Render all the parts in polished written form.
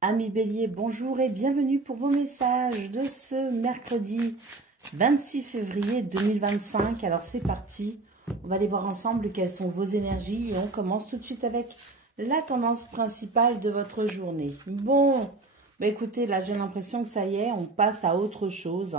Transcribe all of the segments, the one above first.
Amis Bélier, bonjour et bienvenue pour vos messages de ce mercredi 26 février 2025. Alors c'est parti, on va aller voir ensemble quelles sont vos énergies et on commence tout de suite avec la tendance principale de votre journée. Bon, bah écoutez, là j'ai l'impression que ça y est, on passe à autre chose.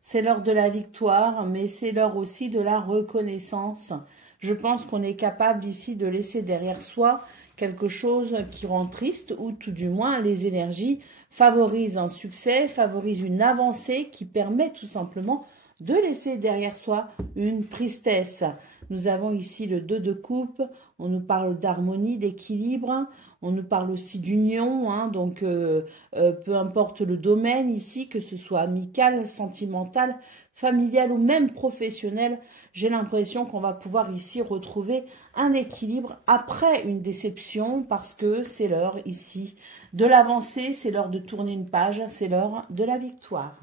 C'est l'heure de la victoire, mais c'est l'heure aussi de la reconnaissance. Je pense qu'on est capable ici de laisser derrière soi quelque chose qui rend triste, ou tout du moins les énergies favorisent un succès, favorisent une avancée qui permet tout simplement de laisser derrière soi une tristesse. Nous avons ici le 2 de coupe, on nous parle d'harmonie, d'équilibre, on nous parle aussi d'union, donc peu importe le domaine ici, que ce soit amical, sentimental, familial ou même professionnel, j'ai l'impression qu'on va pouvoir ici retrouver un équilibre après une déception parce que c'est l'heure ici de l'avancée, c'est l'heure de tourner une page, c'est l'heure de la victoire.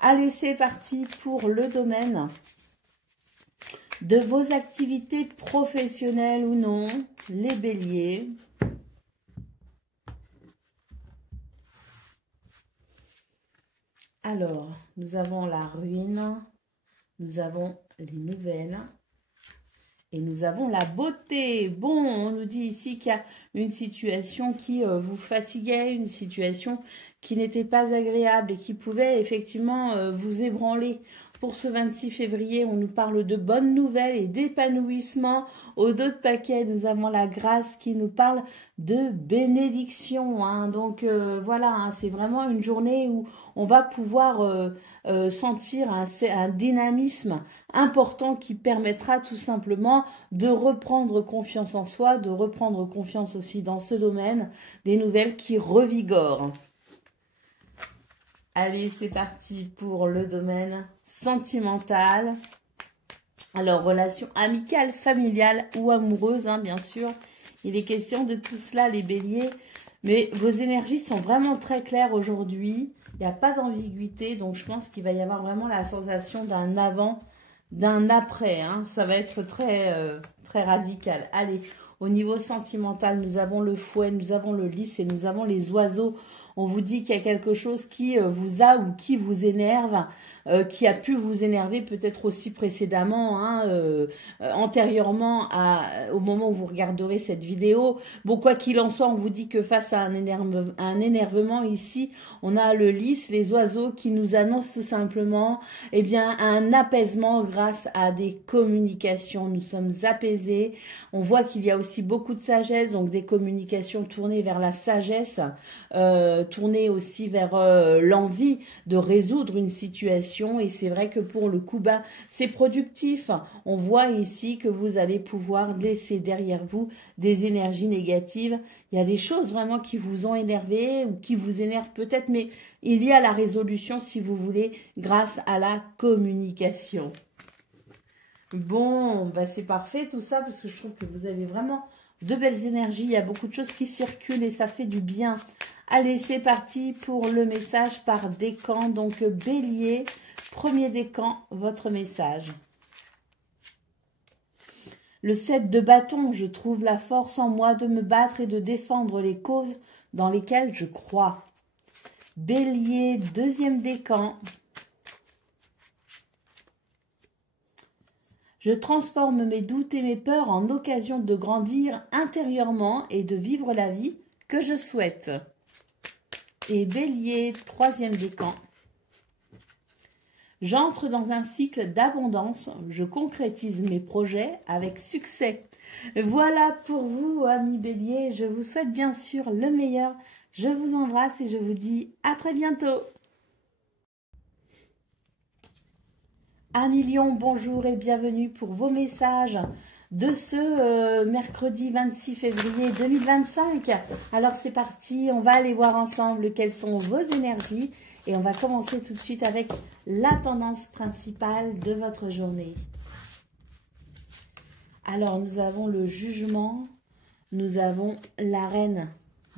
Allez, c'est parti pour le domaine de vos activités professionnelles ou non, les béliers. Alors, nous avons la ruine, nous avons les nouvelles et nous avons la beauté. Bon, on nous dit ici qu'il y a une situation qui vous fatiguait, une situation qui n'était pas agréable et qui pouvait effectivement vous ébranler. Pour ce 26 février, on nous parle de bonnes nouvelles et d'épanouissement. Au dos de paquet, nous avons la grâce qui nous parle de bénédiction. Donc voilà, c'est vraiment une journée où on va pouvoir sentir un dynamisme important qui permettra tout simplement de reprendre confiance en soi, de reprendre confiance aussi dans ce domaine, des nouvelles qui revigorent. Allez, c'est parti pour le domaine sentimental. Alors, relation amicale, familiale ou amoureuse, bien sûr. Il est question de tout cela, les béliers. Mais vos énergies sont vraiment très claires aujourd'hui. Il n'y a pas d'ambiguïté. Donc, je pense qu'il va y avoir vraiment la sensation d'un avant, d'un après. Ça va être très, très radical. Allez, au niveau sentimental, nous avons le fouet, nous avons le lys et nous avons les oiseaux. On vous dit qu'il y a quelque chose qui vous a ou qui vous énerve, qui a pu vous énerver peut-être aussi précédemment, antérieurement au moment où vous regarderez cette vidéo. Bon, quoi qu'il en soit, on vous dit que face à un énervement ici, on a le lys, les oiseaux qui nous annoncent tout simplement un apaisement grâce à des communications. Nous sommes apaisés. On voit qu'il y a aussi beaucoup de sagesse, donc des communications tournées vers la sagesse, tourner aussi vers l'envie de résoudre une situation. Et c'est vrai que pour le coup, c'est productif. On voit ici que vous allez pouvoir laisser derrière vous des énergies négatives. Il y a des choses vraiment qui vous ont énervé ou qui vous énervent peut-être, mais il y a la résolution, si vous voulez, grâce à la communication. Bon, c'est parfait tout ça, parce que je trouve que vous avez vraiment de belles énergies. Il y a beaucoup de choses qui circulent et ça fait du bien. Allez, c'est parti pour le message par décan. Donc, bélier, premier décan, votre message. Le 7 de bâton, je trouve la force en moi de me battre et de défendre les causes dans lesquelles je crois. Bélier, deuxième décan. Je transforme mes doutes et mes peurs en occasion de grandir intérieurement et de vivre la vie que je souhaite. Et bélier, troisième décan. J'entre dans un cycle d'abondance, je concrétise mes projets avec succès. Voilà pour vous, amis bélier, je vous souhaite bien sûr le meilleur. Je vous embrasse et je vous dis à très bientôt. Amis lions, bonjour et bienvenue pour vos messages de ce mercredi 26 février 2025. Alors c'est parti, on va aller voir ensemble quelles sont vos énergies et on va commencer tout de suite avec la tendance principale de votre journée. Alors nous avons le jugement, nous avons la reine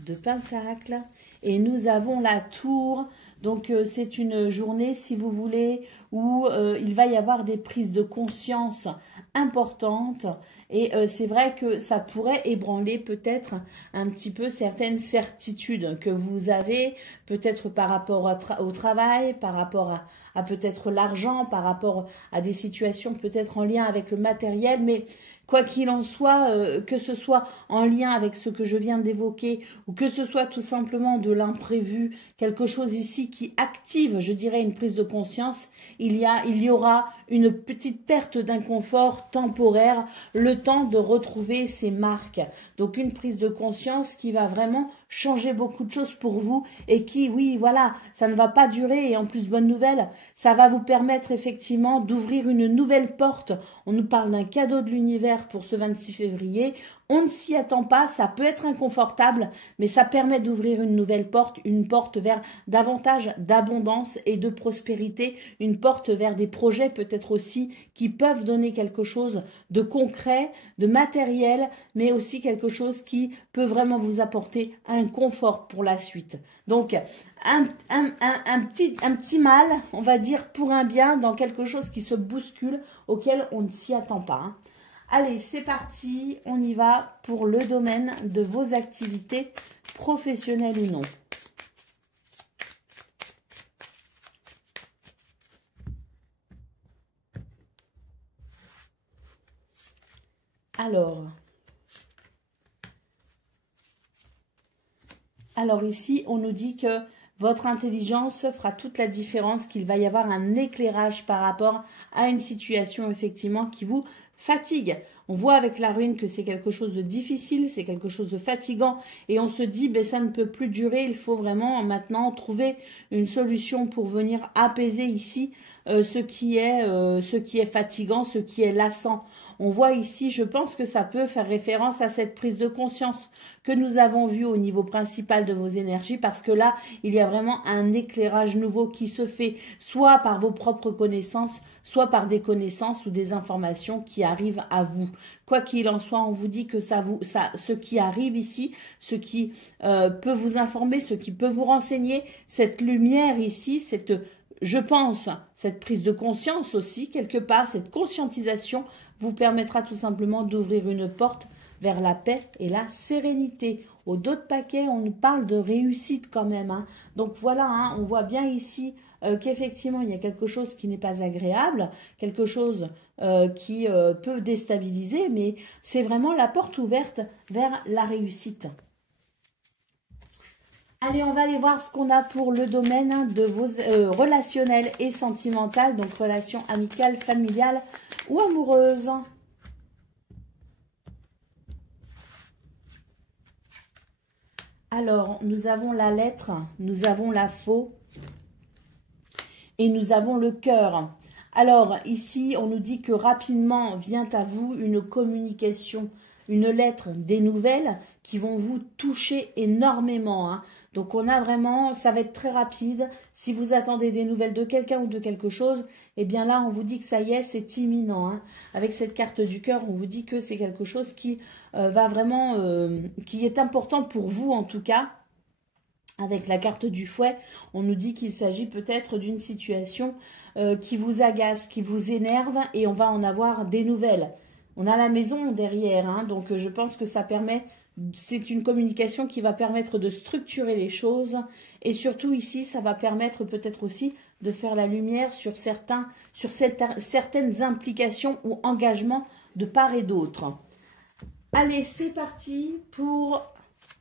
de Pentacle et nous avons la tour. Donc, c'est une journée, si vous voulez, où il va y avoir des prises de conscience importante. Et c'est vrai que ça pourrait ébranler peut-être un petit peu certaines certitudes que vous avez, peut-être par rapport au travail, par rapport à peut-être l'argent, par rapport à des situations peut-être en lien avec le matériel, mais quoi qu'il en soit, que ce soit en lien avec ce que je viens d'évoquer ou que ce soit tout simplement de l'imprévu, quelque chose ici qui active, je dirais, une prise de conscience, il y aura une petite perte d'inconfort temporaire, le temps de retrouver ses marques. Donc une prise de conscience qui va vraiment changer beaucoup de choses pour vous et qui, oui, voilà, ça ne va pas durer et en plus, bonne nouvelle, ça va vous permettre effectivement d'ouvrir une nouvelle porte. On nous parle d'un cadeau de l'univers pour ce 26 février. On ne s'y attend pas, ça peut être inconfortable, mais ça permet d'ouvrir une nouvelle porte, une porte vers davantage d'abondance et de prospérité, une porte vers des projets peut-être aussi qui peuvent donner quelque chose de concret, de matériel, mais aussi quelque chose qui peut vraiment vous apporter un confort pour la suite. Donc, un petit mal, on va dire, pour un bien dans quelque chose qui se bouscule, auquel on ne s'y attend pas, hein. Allez, c'est parti, on y va pour le domaine de vos activités professionnelles ou non. Alors ici, on nous dit que votre intelligence fera toute la différence, qu'il va y avoir un éclairage par rapport à une situation effectivement qui vous fatigue. On voit avec la rune que c'est quelque chose de difficile, c'est quelque chose de fatigant et on se dit ben, ça ne peut plus durer, il faut vraiment maintenant trouver une solution pour venir apaiser ici ce qui est fatigant, ce qui est lassant. On voit ici, je pense que ça peut faire référence à cette prise de conscience que nous avons vue au niveau principal de vos énergies, parce que là, il y a vraiment un éclairage nouveau qui se fait, soit par vos propres connaissances, soit par des connaissances ou des informations qui arrivent à vous. Quoi qu'il en soit, on vous dit que ce qui arrive ici, ce qui peut vous informer, ce qui peut vous renseigner, cette lumière ici, je pense, cette prise de conscience aussi, quelque part, cette conscientisation vous permettra tout simplement d'ouvrir une porte vers la paix et la sérénité. Au dos de paquet, on nous parle de réussite quand même, hein. Donc voilà, hein, on voit bien ici qu'effectivement, il y a quelque chose qui n'est pas agréable, quelque chose qui peut déstabiliser, mais c'est vraiment la porte ouverte vers la réussite. Allez, on va aller voir ce qu'on a pour le domaine de vos relationnels et sentimentales, donc relations amicales, familiales ou amoureuses. Alors, nous avons la lettre, nous avons la faux et nous avons le cœur. Alors, ici, on nous dit que rapidement vient à vous une communication, une lettre, des nouvelles qui vont vous toucher énormément, hein. Donc, on a vraiment, ça va être très rapide. Si vous attendez des nouvelles de quelqu'un ou de quelque chose, eh bien là, on vous dit que ça y est, c'est imminent, hein. Avec cette carte du cœur, on vous dit que c'est quelque chose qui va vraiment, qui est important pour vous en tout cas. Avec la carte du fouet, on nous dit qu'il s'agit peut-être d'une situation qui vous agace, qui vous énerve et on va en avoir des nouvelles. On a la maison derrière, hein, donc je pense que ça permet, c'est une communication qui va permettre de structurer les choses et surtout ici, ça va permettre peut-être aussi de faire la lumière sur certaines implications ou engagements de part et d'autre. Allez, c'est parti pour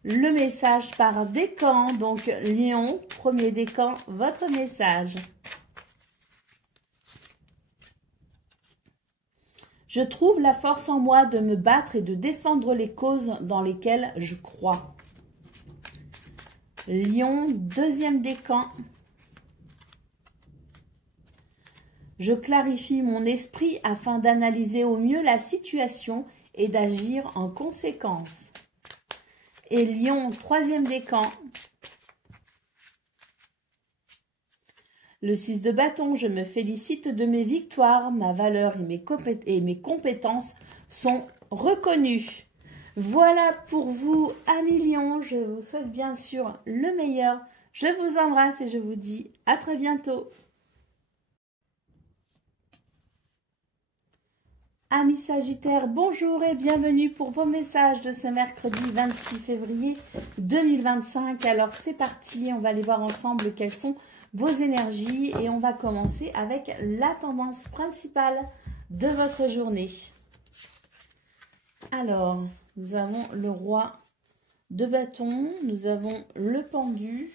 le message par décan. Donc, Lion, premier décan, votre message. Je trouve la force en moi de me battre et de défendre les causes dans lesquelles je crois. Lion, deuxième décan. Je clarifie mon esprit afin d'analyser au mieux la situation et d'agir en conséquence. Et Lion, troisième décan. Le 6 de bâton, je me félicite de mes victoires, ma valeur et mes compétences sont reconnues. Voilà pour vous, amis Lion. Je vous souhaite bien sûr le meilleur. Je vous embrasse et je vous dis à très bientôt. Amis Sagittaires, bonjour et bienvenue pour vos messages de ce mercredi 26 février 2025. Alors c'est parti, on va aller voir ensemble quelles sont vos énergies et on va commencer avec la tendance principale de votre journée. Alors, nous avons le roi de bâton, nous avons le pendu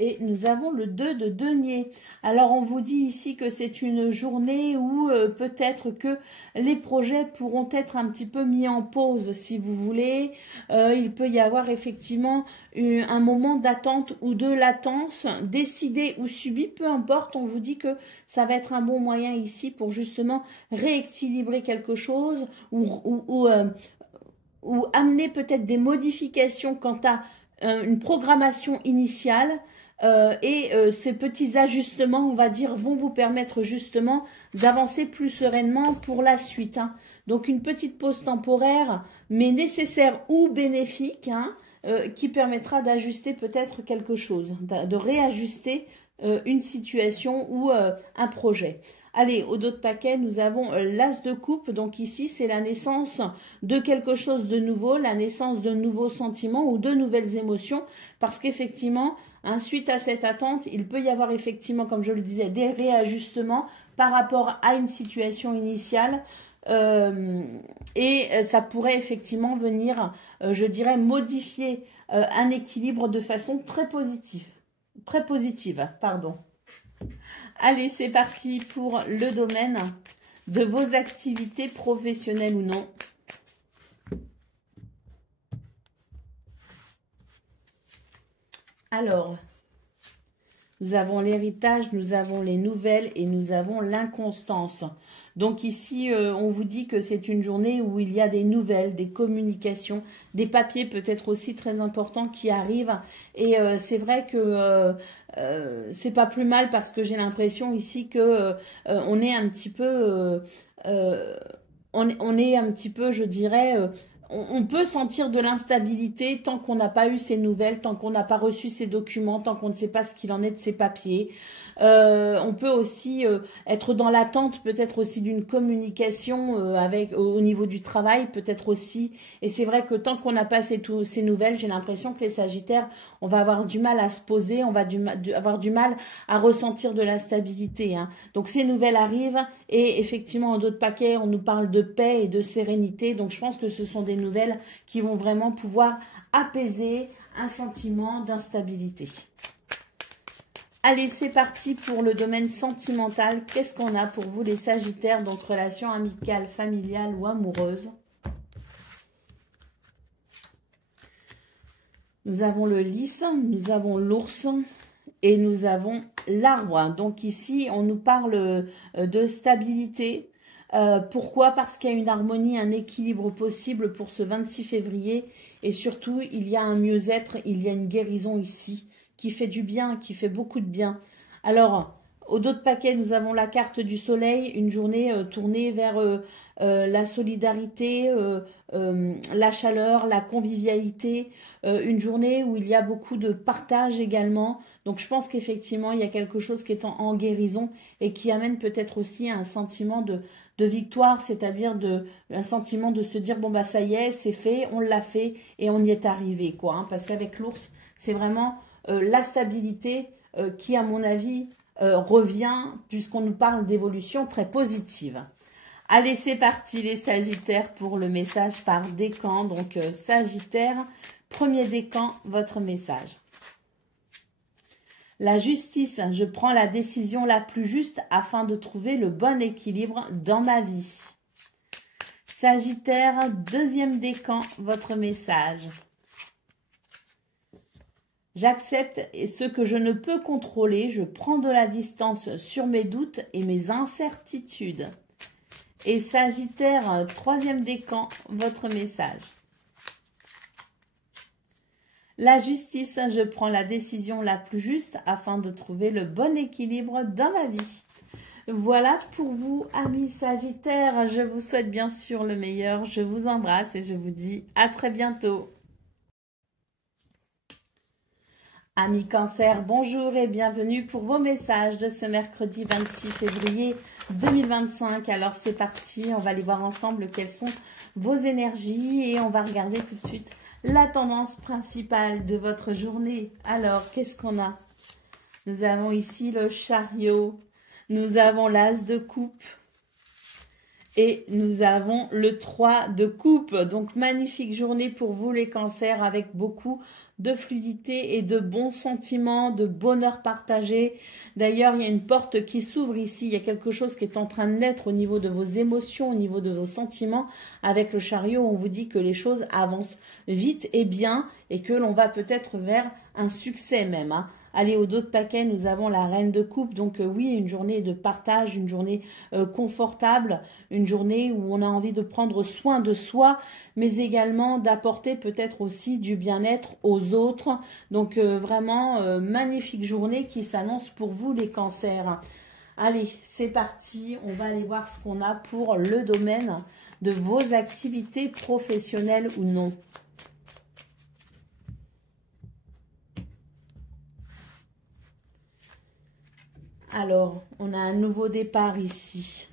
et nous avons le 2 de denier. Alors, on vous dit ici que c'est une journée où peut-être que les projets pourront être un petit peu mis en pause, si vous voulez. Il peut y avoir effectivement un moment d'attente ou de latence, décidé ou subi, peu importe. On vous dit que ça va être un bon moyen ici pour justement rééquilibrer quelque chose ou amener peut-être des modifications quant à une programmation initiale. Ces petits ajustements, on va dire, vont vous permettre justement d'avancer plus sereinement pour la suite. Hein. Donc, une petite pause temporaire, mais nécessaire ou bénéfique, hein, qui permettra d'ajuster peut-être quelque chose, de réajuster une situation ou un projet. Allez, au dos de paquet, nous avons l'as de coupe. Donc ici, c'est la naissance de quelque chose de nouveau, la naissance de nouveaux sentiments ou de nouvelles émotions. Parce qu'effectivement, suite à cette attente, il peut y avoir effectivement, comme je le disais, des réajustements par rapport à une situation initiale. Ça pourrait effectivement venir, je dirais, modifier un équilibre de façon très positive. Très positive, pardon. Allez, c'est parti pour le domaine de vos activités professionnelles ou non. Alors, nous avons l'héritage, nous avons les nouvelles et nous avons l'inconstance. Donc ici, on vous dit que c'est une journée où il y a des nouvelles, des communications, des papiers peut-être aussi très importants qui arrivent. Et c'est vrai que c'est pas plus mal parce que j'ai l'impression ici que on est un petit peu, on est un petit peu, je dirais, on peut sentir de l'instabilité tant qu'on n'a pas eu ces nouvelles, tant qu'on n'a pas reçu ces documents, tant qu'on ne sait pas ce qu'il en est de ces papiers. On peut aussi être dans l'attente peut-être aussi d'une communication au niveau du travail, peut-être aussi. Et c'est vrai que tant qu'on n'a pas ces nouvelles, j'ai l'impression que les Sagittaires, on va avoir du mal à se poser, on va avoir du mal à ressentir de la stabilité. Hein. Donc ces nouvelles arrivent et effectivement en d'autres paquets, on nous parle de paix et de sérénité. Donc je pense que ce sont des nouvelles qui vont vraiment pouvoir apaiser un sentiment d'instabilité. Allez, c'est parti pour le domaine sentimental. Qu'est-ce qu'on a pour vous les Sagittaires, donc relations amicales, familiales ou amoureuses? Nous avons le lys, nous avons l'ours et nous avons l'arbre. Donc ici, on nous parle de stabilité. Pourquoi? Parce qu'il y a une harmonie, un équilibre possible pour ce 26 février. Et surtout, il y a un mieux-être, il y a une guérison ici qui fait du bien, qui fait beaucoup de bien. Alors, au dos de paquet, nous avons la carte du soleil, une journée tournée vers la solidarité, la chaleur, la convivialité, une journée où il y a beaucoup de partage également. Donc, je pense qu'effectivement, il y a quelque chose qui est en guérison et qui amène peut-être aussi un sentiment de victoire, c'est-à-dire un sentiment de se dire, bon, bah ça y est, c'est fait, on l'a fait et on y est arrivé, quoi. Hein, parce qu'avec l'ours, c'est vraiment la stabilité qui, à mon avis, revient puisqu'on nous parle d'évolution très positive. Allez, c'est parti les Sagittaires pour le message par décan. Donc, Sagittaire, premier décan, votre message. La justice, je prends la décision la plus juste afin de trouver le bon équilibre dans ma vie. Sagittaire, deuxième décan, votre message. J'accepte ce que je ne peux contrôler, je prends de la distance sur mes doutes et mes incertitudes. Et Sagittaire, troisième décan, votre message. La justice, je prends la décision la plus juste afin de trouver le bon équilibre dans ma vie. Voilà pour vous, amis Sagittaires. Je vous souhaite bien sûr le meilleur. Je vous embrasse et je vous dis à très bientôt. Amis Cancer, bonjour et bienvenue pour vos messages de ce mercredi 26 février 2025. Alors c'est parti, on va aller voir ensemble quelles sont vos énergies et on va regarder tout de suite la tendance principale de votre journée. Alors, qu'est-ce qu'on a? Nous avons ici le chariot, nous avons l'as de coupe et nous avons le 3 de coupe. Donc, magnifique journée pour vous les cancers avec beaucoup de fluidité et de bons sentiments, de bonheur partagé. D'ailleurs, il y a une porte qui s'ouvre ici. Il y a quelque chose qui est en train de naître au niveau de vos émotions, au niveau de vos sentiments. Avec le chariot, on vous dit que les choses avancent vite et bien et que l'on va peut-être vers un succès même, hein. Allez, au dos de paquet, nous avons la reine de coupe. Donc oui, une journée de partage, une journée confortable, une journée où on a envie de prendre soin de soi, mais également d'apporter peut-être aussi du bien-être aux autres. Donc vraiment, magnifique journée qui s'annonce pour vous les cancers. Allez, c'est parti. On va aller voir ce qu'on a pour le domaine de vos activités professionnelles ou non. Alors, on a un nouveau départ ici.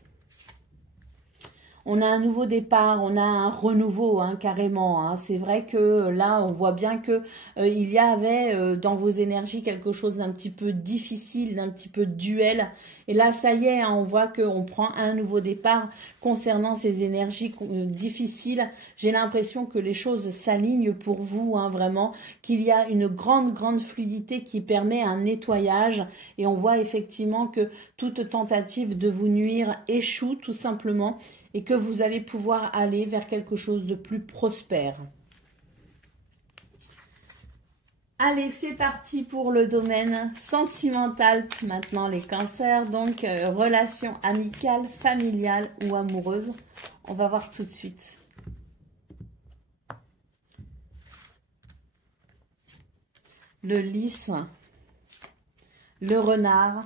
On a un nouveau départ, on a un renouveau, hein, carrément, hein. C'est vrai que là, on voit bien que il y avait dans vos énergies quelque chose d'un petit peu difficile, d'un petit peu duel. Et là, ça y est, hein, on voit qu'on prend un nouveau départ concernant ces énergies difficiles. J'ai l'impression que les choses s'alignent pour vous, hein, vraiment, qu'il y a une grande fluidité qui permet un nettoyage. Et on voit effectivement que toute tentative de vous nuire échoue tout simplement. Et que vous allez pouvoir aller vers quelque chose de plus prospère. Allez, c'est parti pour le domaine sentimental. Maintenant, les cancers, donc relations amicales, familiales ou amoureuses. On va voir tout de suite. Le lys, le renard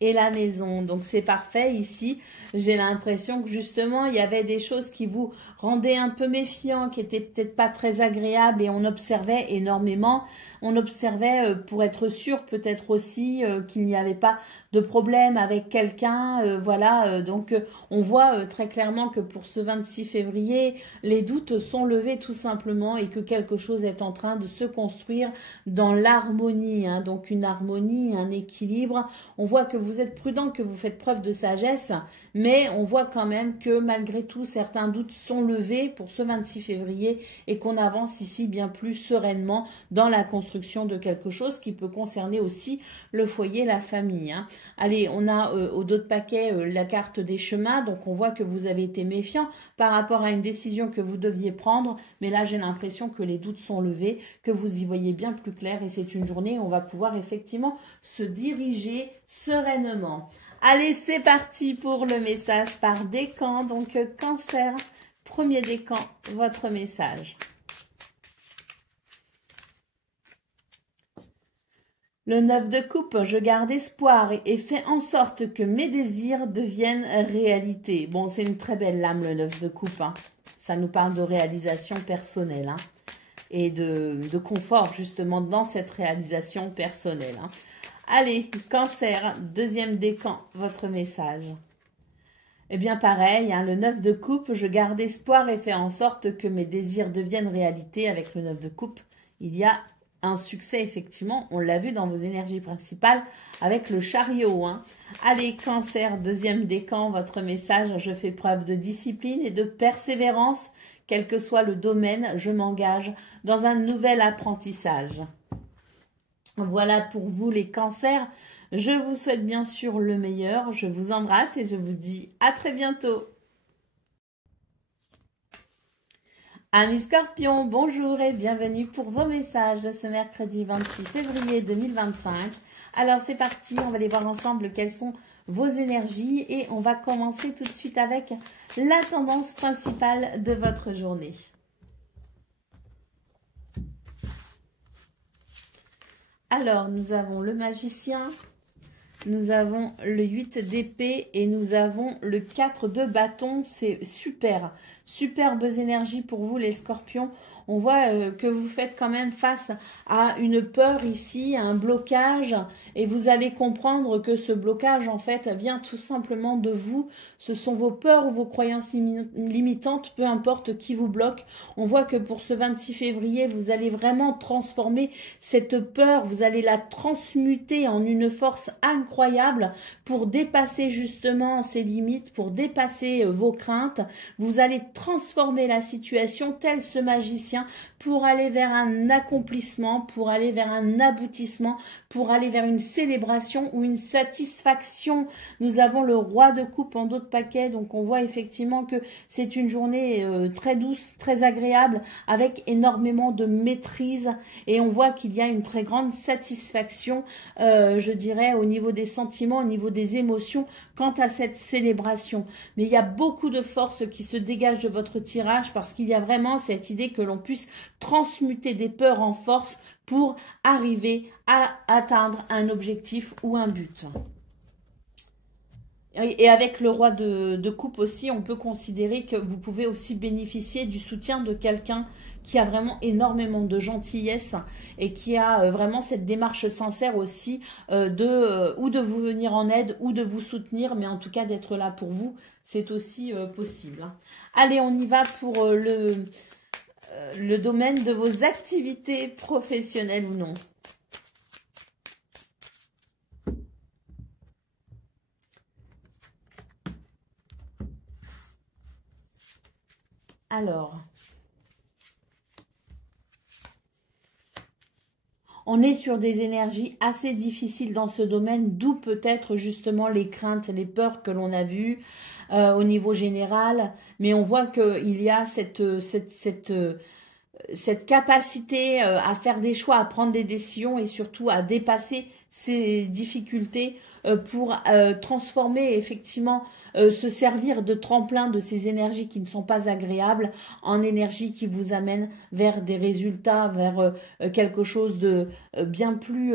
et la maison. Donc, c'est parfait ici. J'ai l'impression que justement, il y avait des choses qui vous rendaient un peu méfiant, qui étaient peut-être pas très agréables et on observait énormément. On observait pour être sûr peut-être aussi qu'il n'y avait pas de problème avec quelqu'un. Voilà, donc on voit très clairement que pour ce 26 février, les doutes sont levés tout simplement et que quelque chose est en train de se construire dans l'harmonie, hein. Donc une harmonie, un équilibre. On voit que vous êtes prudent, que vous faites preuve de sagesse, mais on voit quand même que malgré tout, certains doutes sont levés pour ce 26 février et qu'on avance ici bien plus sereinement dans la construction de quelque chose qui peut concerner aussi le foyer, la famille, hein. Allez, on a au dos de paquet la carte des chemins, donc on voit que vous avez été méfiant par rapport à une décision que vous deviez prendre, mais là j'ai l'impression que les doutes sont levés, que vous y voyez bien plus clair et c'est une journée où on va pouvoir effectivement se diriger sereinement. Allez, c'est parti pour le message par décan. Donc, cancer, premier décan, votre message. Le 9 de coupe, je garde espoir et fais en sorte que mes désirs deviennent réalité. Bon, c'est une très belle lame, le 9 de coupe, hein. Ça nous parle de réalisation personnelle, hein, et de confort, justement, dans cette réalisation personnelle, hein. Allez, cancer, deuxième décan, votre message. Eh bien, pareil, hein, le 9 de coupe, je garde espoir et fais en sorte que mes désirs deviennent réalité. Avec le 9 de coupe, il y a un succès, effectivement. On l'a vu dans vos énergies principales avec le chariot, hein. Allez, cancer, deuxième décan, votre message. Je fais preuve de discipline et de persévérance. Quel que soit le domaine, je m'engage dans un nouvel apprentissage. Voilà pour vous les cancers. Je vous souhaite bien sûr le meilleur. Je vous embrasse et je vous dis à très bientôt. Amis Scorpions, bonjour et bienvenue pour vos messages de ce mercredi 26 février 2025. Alors c'est parti, on va aller voir ensemble quelles sont vos énergies et on va commencer tout de suite avec la tendance principale de votre journée. Alors, nous avons le magicien, nous avons le 8 d'épée et nous avons le 4 de bâton. C'est super, superbes énergies pour vous les scorpions. On voit que vous faites quand même face à une peur ici, à un blocage, et vous allez comprendre que ce blocage, en fait, vient tout simplement de vous. Ce sont vos peurs ou vos croyances limitantes, peu importe qui vous bloque. On voit que pour ce 26 février, vous allez vraiment transformer cette peur, vous allez la transmuter en une force incroyable pour dépasser justement ces limites, pour dépasser vos craintes. Vous allez transformer la situation tel ce magicien pour aller vers un accomplissement, pour aller vers un aboutissement, pour aller vers une célébration ou une satisfaction. Nous avons le roi de coupe en dos de paquet, donc on voit effectivement que c'est une journée très douce, très agréable, avec énormément de maîtrise, et on voit qu'il y a une très grande satisfaction, je dirais, au niveau des sentiments, au niveau des émotions, quant à cette célébration. Mais il y a beaucoup de force qui se dégage de votre tirage parce qu'il y a vraiment cette idée que l'on puisse transmuter des peurs en force pour arriver à atteindre un objectif ou un but. Et avec le roi de coupe aussi, on peut considérer que vous pouvez aussi bénéficier du soutien de quelqu'un qui a vraiment énormément de gentillesse et qui a vraiment cette démarche sincère aussi ou de vous venir en aide ou de vous soutenir, mais en tout cas d'être là pour vous, c'est aussi possible. Allez, on y va pour le domaine de vos activités professionnelles ou non. Alors, on est sur des énergies assez difficiles dans ce domaine, d'où peut-être justement les craintes, les peurs que l'on a vues au niveau général. Mais on voit qu'il y a cette capacité à faire des choix, à prendre des décisions et surtout à dépasser ces difficultés pour transformer effectivement, se servir de tremplin de ces énergies qui ne sont pas agréables en énergie qui vous amène vers des résultats, vers quelque chose de bien plus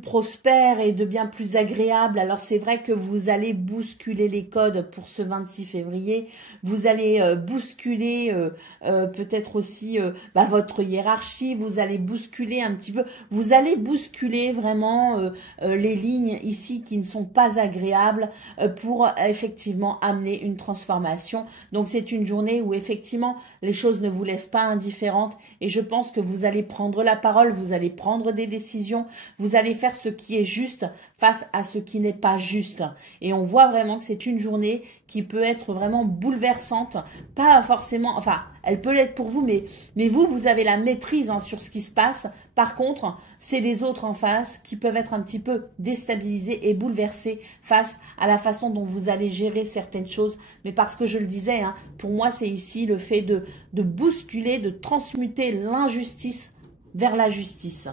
prospère et de bien plus agréable. Alors c'est vrai que vous allez bousculer les codes pour ce 26 février, vous allez bousculer peut-être aussi votre hiérarchie, vous allez bousculer un petit peu, vous allez bousculer vraiment les lignes ici qui ne sont pas agréables pour effectivement amener une transformation. Donc c'est une journée où effectivement les choses ne vous laissent pas indifférentes et je pense que vous allez prendre la parole, vous allez prendre des décisions, vous allez faire ce qui est juste face à ce qui n'est pas juste. Et on voit vraiment que c'est une journée qui peut être vraiment bouleversante. Pas forcément, enfin, elle peut l'être pour vous, mais vous avez la maîtrise sur ce qui se passe. Par contre, c'est les autres en face qui peuvent être un petit peu déstabilisés et bouleversés face à la façon dont vous allez gérer certaines choses. Mais parce que je le disais, pour moi, c'est ici le fait de bousculer, de transmuter l'injustice vers la justice.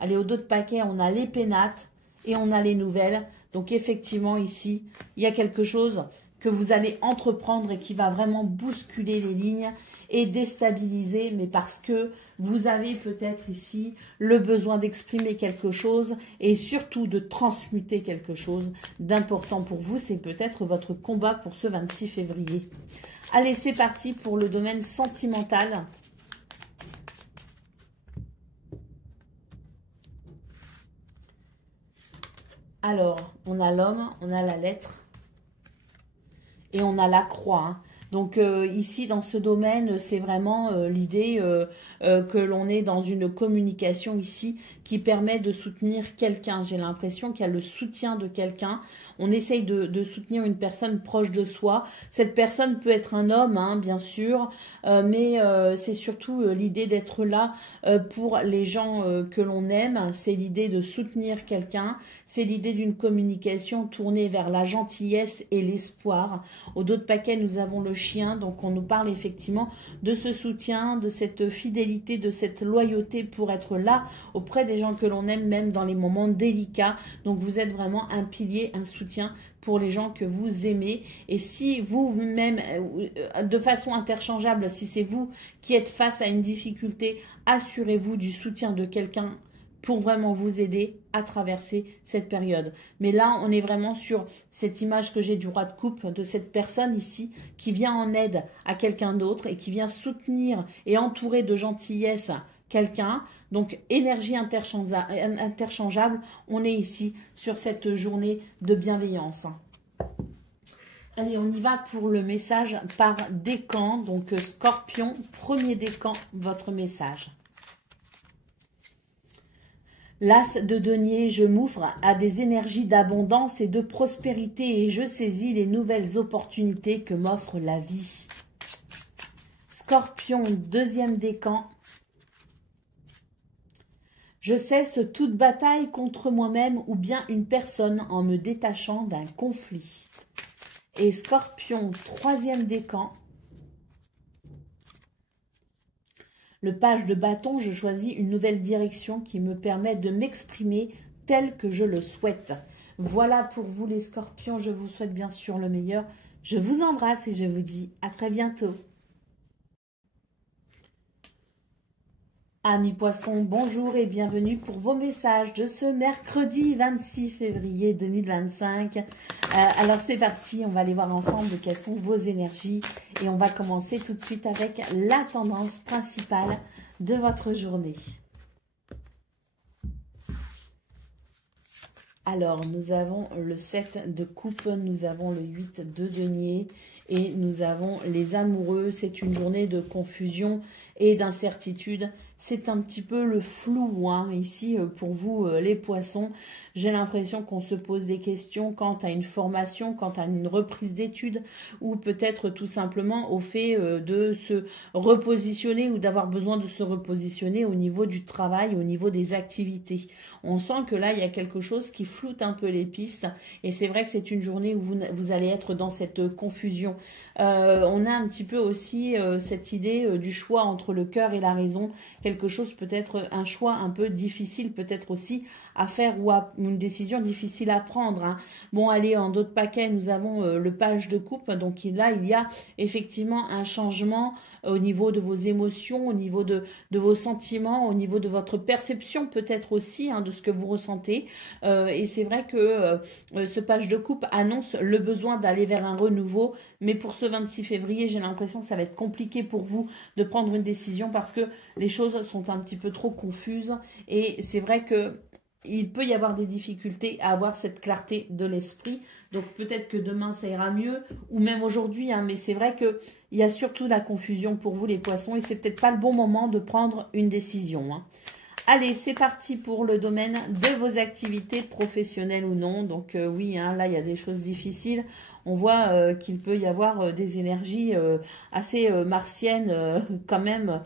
Allez, au dos de paquet, on a les pénates et on a les nouvelles. Donc, effectivement, ici, il y a quelque chose que vous allez entreprendre et qui va vraiment bousculer les lignes et déstabiliser, mais parce que vous avez peut-être ici le besoin d'exprimer quelque chose et surtout de transmuter quelque chose d'important pour vous. C'est peut-être votre combat pour ce 26 février. Allez, c'est parti pour le domaine sentimental. Alors, on a l'homme, on a la lettre et on a la croix. Donc ici, dans ce domaine, c'est vraiment l'idée que l'on est dans une communication ici qui permet de soutenir quelqu'un. J'ai l'impression qu'il y a le soutien de quelqu'un. On essaye de soutenir une personne proche de soi. Cette personne peut être un homme, bien sûr, mais c'est surtout l'idée d'être là pour les gens que l'on aime. C'est l'idée de soutenir quelqu'un. C'est l'idée d'une communication tournée vers la gentillesse et l'espoir. Au dos de paquet, nous avons le chien. Donc, on nous parle effectivement de ce soutien, de cette fidélité, de cette loyauté pour être là auprès des gens que l'on aime, même dans les moments délicats. Donc, vous êtes vraiment un pilier, un soutien pour les gens que vous aimez. Et si vous-même, de façon interchangeable, si c'est vous qui êtes face à une difficulté, assurez-vous du soutien de quelqu'un pour vraiment vous aider à traverser cette période. Mais là, on est vraiment sur cette image que j'ai du roi de coupe, de cette personne ici qui vient en aide à quelqu'un d'autre et qui vient soutenir et entourer de gentillesse quelqu'un. Donc, énergie interchangeable, on est ici sur cette journée de bienveillance. Allez, on y va pour le message par décan. Donc, Scorpion, premier décan, votre message. L'as de denier, je m'ouvre à des énergies d'abondance et de prospérité et je saisis les nouvelles opportunités que m'offre la vie. Scorpion, deuxième décan. Je cesse toute bataille contre moi-même ou bien une personne en me détachant d'un conflit. Et Scorpion, troisième décan. Le page de bâton, je choisis une nouvelle direction qui me permet de m'exprimer tel que je le souhaite. Voilà pour vous les scorpions, je vous souhaite bien sûr le meilleur. Je vous embrasse et je vous dis à très bientôt. Amis poissons, bonjour et bienvenue pour vos messages de ce mercredi 26 février 2025. Alors c'est parti, on va aller voir ensemble quelles sont vos énergies et on va commencer tout de suite avec la tendance principale de votre journée. Alors nous avons le 7 de coupe, nous avons le 8 de denier et nous avons les amoureux. C'est une journée de confusion et d'incertitude. C'est un petit peu le flou hein, ici pour vous les poissons. J'ai l'impression qu'on se pose des questions quant à une formation, quant à une reprise d'études ou peut-être tout simplement au fait de se repositionner ou d'avoir besoin de se repositionner au niveau du travail, au niveau des activités. On sent que là, il y a quelque chose qui floute un peu les pistes et c'est vrai que c'est une journée où vous allez être dans cette confusion. On a un petit peu aussi cette idée du choix entre le cœur et la raison, quelque chose peut-être un choix un peu difficile peut-être aussi à faire ou une décision difficile à prendre. Hein. Bon, allez, en d'autres paquets, nous avons le page de coupe. Donc là, il y a effectivement un changement au niveau de vos émotions, au niveau de vos sentiments, au niveau de votre perception peut-être aussi hein, de ce que vous ressentez. Et c'est vrai que ce page de coupe annonce le besoin d'aller vers un renouveau. Mais pour ce 26 février, j'ai l'impression que ça va être compliqué pour vous de prendre une décision parce que les choses sont un petit peu trop confuses. Et c'est vrai que il peut y avoir des difficultés à avoir cette clarté de l'esprit. Donc peut-être que demain ça ira mieux ou même aujourd'hui. Hein, mais c'est vrai qu'il y a surtout la confusion pour vous les poissons et c'est peut-être pas le bon moment de prendre une décision. Hein. Allez, c'est parti pour le domaine de vos activités professionnelles ou non. Donc oui, hein, là il y a des choses difficiles. On voit qu'il peut y avoir des énergies assez martiennes quand même,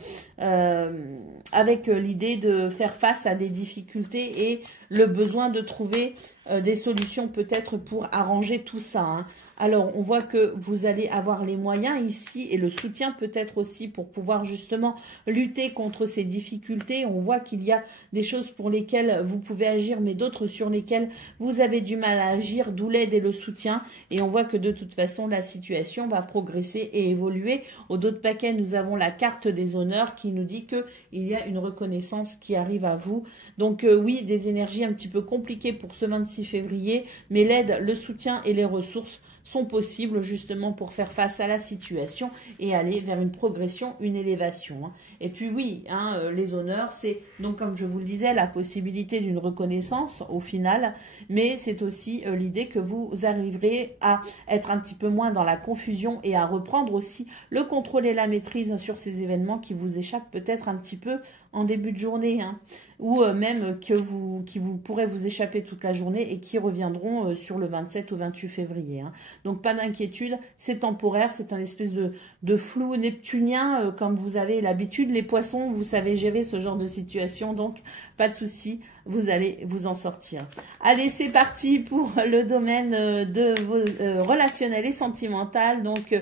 avec l'idée de faire face à des difficultés et le besoin de trouver des solutions peut-être pour arranger tout ça. Hein. Alors, on voit que vous allez avoir les moyens ici et le soutien peut-être aussi pour pouvoir justement lutter contre ces difficultés. On voit qu'il y a des choses pour lesquelles vous pouvez agir, mais d'autres sur lesquelles vous avez du mal à agir, d'où l'aide et le soutien. Et on voit que de toute façon, la situation va progresser et évoluer. Au dos de paquet, nous avons la carte des honneurs qui nous dit qu'il y a une reconnaissance qui arrive à vous. Donc oui, des énergies un petit peu compliquées pour ce 26 février, mais l'aide, le soutien et les ressources sont possibles justement pour faire face à la situation et aller vers une progression, une élévation. Hein. Et puis oui, hein, les honneurs, c'est donc comme je vous le disais, la possibilité d'une reconnaissance au final, mais c'est aussi l'idée que vous arriverez à être un petit peu moins dans la confusion et à reprendre aussi le contrôle et la maîtrise sur ces événements qui vous échappent peut-être un petit peu en début de journée, hein, ou même qui vous pourraient vous échapper toute la journée et qui reviendront sur le 27 ou 28 février. Hein. Donc pas d'inquiétude, c'est temporaire, c'est un espèce de flou neptunien, comme vous avez l'habitude, les poissons, vous savez gérer ce genre de situation, donc pas de souci, vous allez vous en sortir. Allez, c'est parti pour le domaine de vos relationnel et sentimental, donc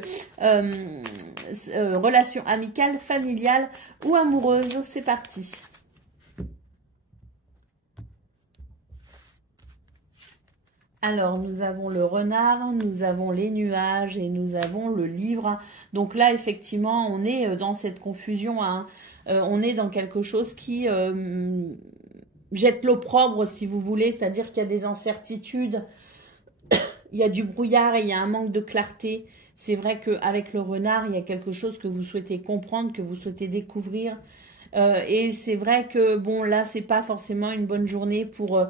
relations amicales, familiales ou amoureuses, c'est parti. Alors, nous avons le renard, nous avons les nuages et nous avons le livre. Donc là, effectivement, on est dans cette confusion. Hein. On est dans quelque chose qui jette l'opprobre si vous voulez, c'est-à-dire qu'il y a des incertitudes, il y a du brouillard et il y a un manque de clarté. C'est vrai qu'avec le renard, il y a quelque chose que vous souhaitez comprendre, que vous souhaitez découvrir. Et c'est vrai que, bon, là, c'est pas forcément une bonne journée pour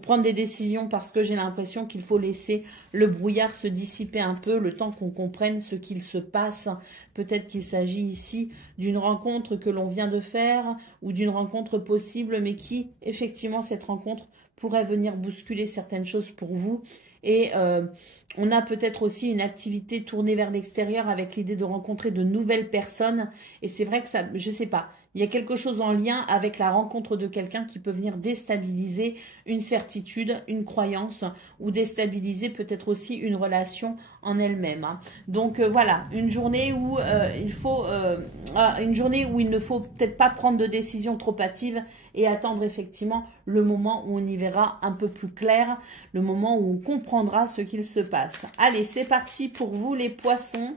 prendre des décisions parce que j'ai l'impression qu'il faut laisser le brouillard se dissiper un peu, le temps qu'on comprenne ce qu'il se passe. Peut-être qu'il s'agit ici d'une rencontre que l'on vient de faire ou d'une rencontre possible, mais qui, effectivement, cette rencontre pourrait venir bousculer certaines choses pour vous. Et on a peut-être aussi une activité tournée vers l'extérieur avec l'idée de rencontrer de nouvelles personnes. Et c'est vrai que ça, je sais pas, il y a quelque chose en lien avec la rencontre de quelqu'un qui peut venir déstabiliser une certitude, une croyance ou déstabiliser peut-être aussi une relation en elle-même. Hein. Donc voilà, une journée où il ne faut peut-être pas prendre de décision trop hâtive et attendre effectivement le moment où on y verra un peu plus clair, le moment où on comprendra ce qu'il se passe. Allez, c'est parti pour vous les poissons.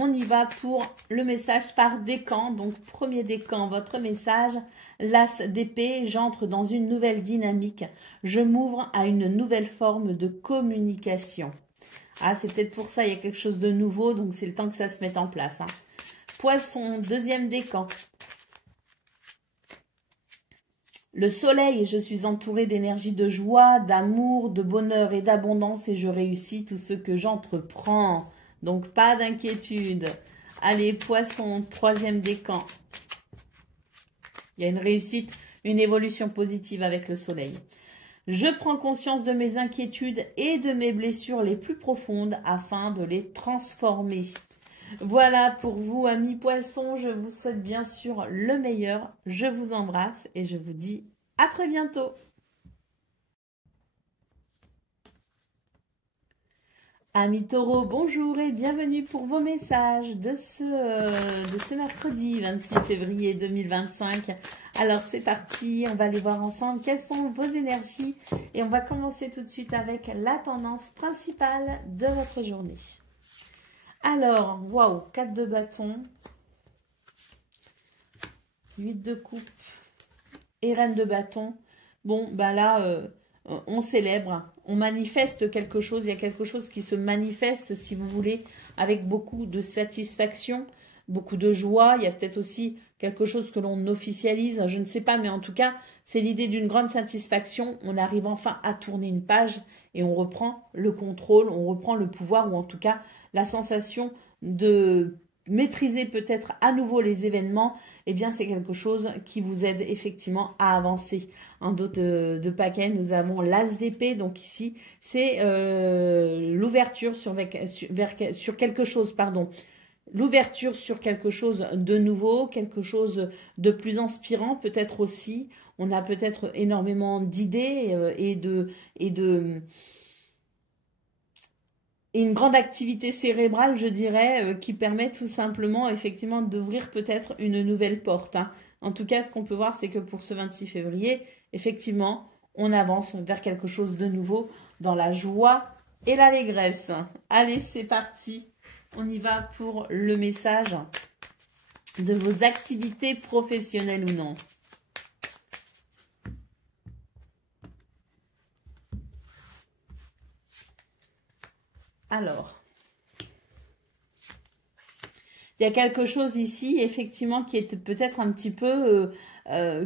On y va pour le message par décan. Donc, premier décan, votre message, l'as d'épée, j'entre dans une nouvelle dynamique. Je m'ouvre à une nouvelle forme de communication. Ah, c'est peut-être pour ça, il y a quelque chose de nouveau, donc c'est le temps que ça se mette en place. Hein. Poisson, deuxième décan. Le soleil, je suis entourée d'énergie de joie, d'amour, de bonheur et d'abondance et je réussis tout ce que j'entreprends. Donc, pas d'inquiétude. Allez, poisson, troisième décan. Il y a une réussite, une évolution positive avec le soleil. Je prends conscience de mes inquiétudes et de mes blessures les plus profondes afin de les transformer. Voilà pour vous, amis poissons. Je vous souhaite bien sûr le meilleur. Je vous embrasse et je vous dis à très bientôt. Amis taureaux, bonjour et bienvenue pour vos messages de ce mercredi 26 février 2025. Alors c'est parti, on va aller voir ensemble quelles sont vos énergies et on va commencer tout de suite avec la tendance principale de votre journée. Alors, waouh, 4 de bâton, 8 de coupe et reine de bâton. Bon, ben là... on célèbre, on manifeste quelque chose, il y a quelque chose qui se manifeste, si vous voulez, avec beaucoup de satisfaction, beaucoup de joie. Il y a peut-être aussi quelque chose que l'on officialise, je ne sais pas, mais en tout cas, c'est l'idée d'une grande satisfaction. On arrive enfin à tourner une page et on reprend le contrôle, on reprend le pouvoir, ou en tout cas, la sensation de maîtriser peut-être à nouveau les événements. Eh bien, c'est quelque chose qui vous aide effectivement à avancer. En dos de paquet, nous avons l'as d'épée. Donc ici, c'est l'ouverture sur quelque chose, pardon. L'ouverture sur quelque chose de nouveau, quelque chose de plus inspirant peut-être aussi. On a peut-être énormément d'idées et une grande activité cérébrale, je dirais, qui permet tout simplement, effectivement, d'ouvrir peut-être une nouvelle porte. Hein. En tout cas, ce qu'on peut voir, c'est que pour ce 26 février, effectivement, on avance vers quelque chose de nouveau dans la joie et l'allégresse. Allez, c'est parti. On y va pour le message de vos activités professionnelles ou non. Alors, il y a quelque chose ici, effectivement, qui est peut-être un petit peu,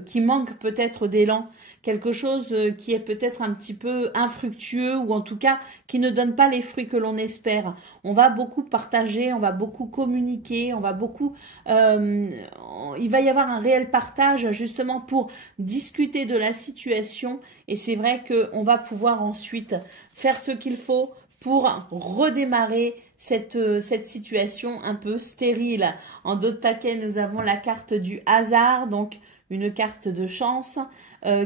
qui manque peut-être d'élan. Quelque chose qui est peut-être un petit peu infructueux ou en tout cas qui ne donne pas les fruits que l'on espère. On va beaucoup partager, on va beaucoup communiquer, on va beaucoup... il va y avoir un réel partage justement pour discuter de la situation et c'est vrai qu'on va pouvoir ensuite faire ce qu'il faut pour redémarrer cette situation un peu stérile. En dos de paquet, nous avons la carte du hasard, donc une carte de chance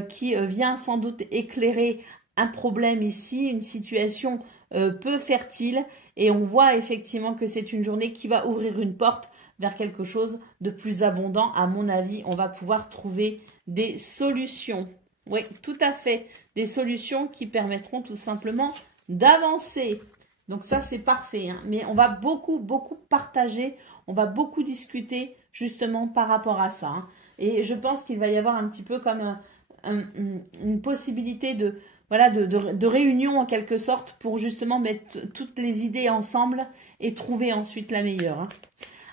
qui vient sans doute éclairer un problème ici, une situation peu fertile. Et on voit effectivement que c'est une journée qui va ouvrir une porte vers quelque chose de plus abondant. À mon avis, on va pouvoir trouver des solutions. Oui, tout à fait. Des solutions qui permettront tout simplement d'avancer. Donc ça, c'est parfait. Hein. Mais on va beaucoup partager, on va beaucoup discuter justement par rapport à ça. Hein. Et je pense qu'il va y avoir un petit peu comme une possibilité de, voilà, de réunion en quelque sorte pour justement mettre toutes les idées ensemble et trouver ensuite la meilleure. Hein.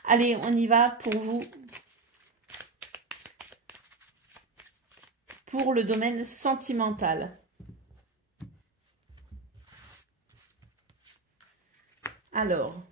Allez, on y va pour vous. Pour le domaine sentimental. Alors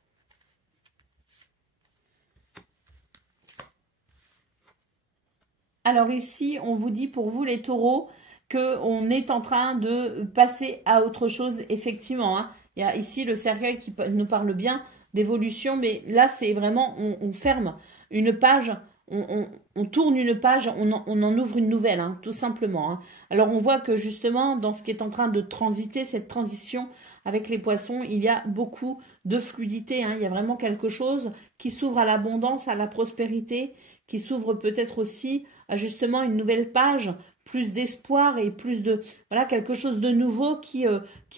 ici, on vous dit pour vous les taureaux qu'on est en train de passer à autre chose, effectivement. Hein. Il y a ici le cercueil qui nous parle bien d'évolution, mais là, c'est vraiment, on ferme une page, on tourne une page, on en ouvre une nouvelle, hein, tout simplement. Hein. Alors, on voit que justement, dans ce qui est en train de transiter, cette transition avec les poissons, il y a beaucoup de fluidité. Hein. Il y a vraiment quelque chose qui s'ouvre à l'abondance, à la prospérité, qui s'ouvre peut-être aussi à justement une nouvelle page, plus d'espoir et plus de, voilà, quelque chose de nouveau qui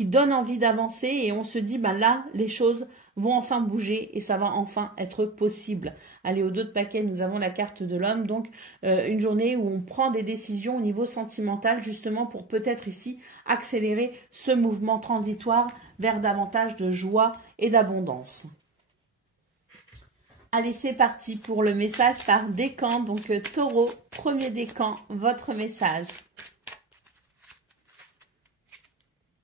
donne envie d'avancer. Et on se dit, ben là, les choses vont enfin bouger et ça va enfin être possible. Allez, au dos de paquet, nous avons la carte de l'homme. Donc, une journée où on prend des décisions au niveau sentimental, justement pour peut-être ici accélérer ce mouvement transitoire vers davantage de joie et d'abondance. Allez, c'est parti pour le message par décan. Donc, taureau, premier décan, votre message.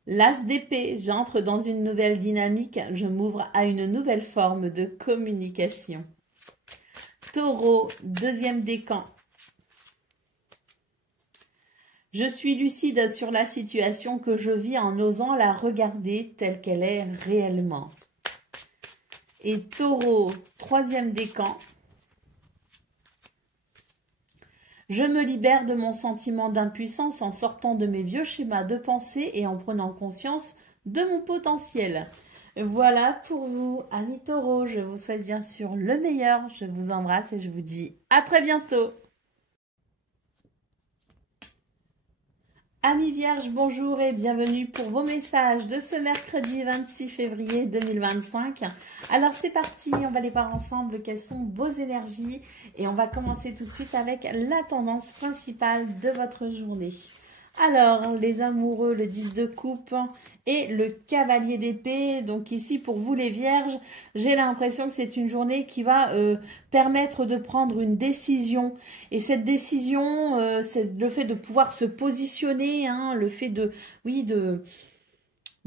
L'as d'épée, j'entre dans une nouvelle dynamique, je m'ouvre à une nouvelle forme de communication. Taureau, deuxième décan. Je suis lucide sur la situation que je vis en osant la regarder telle qu'elle est réellement. Et taureau, troisième décan. Je me libère de mon sentiment d'impuissance en sortant de mes vieux schémas de pensée et en prenant conscience de mon potentiel. Voilà pour vous, amis taureaux. Je vous souhaite bien sûr le meilleur. Je vous embrasse et je vous dis à très bientôt. Amis vierges, bonjour et bienvenue pour vos messages de ce mercredi 26 février 2025. Alors c'est parti, on va aller voir ensemble quelles sont vos énergies et on va commencer tout de suite avec la tendance principale de votre journée. Alors, les amoureux, le 10 de coupe et le cavalier d'épée. Donc ici, pour vous les vierges, j'ai l'impression que c'est une journée qui va permettre de prendre une décision. Et cette décision, c'est le fait de pouvoir se positionner, hein, le fait de, oui, de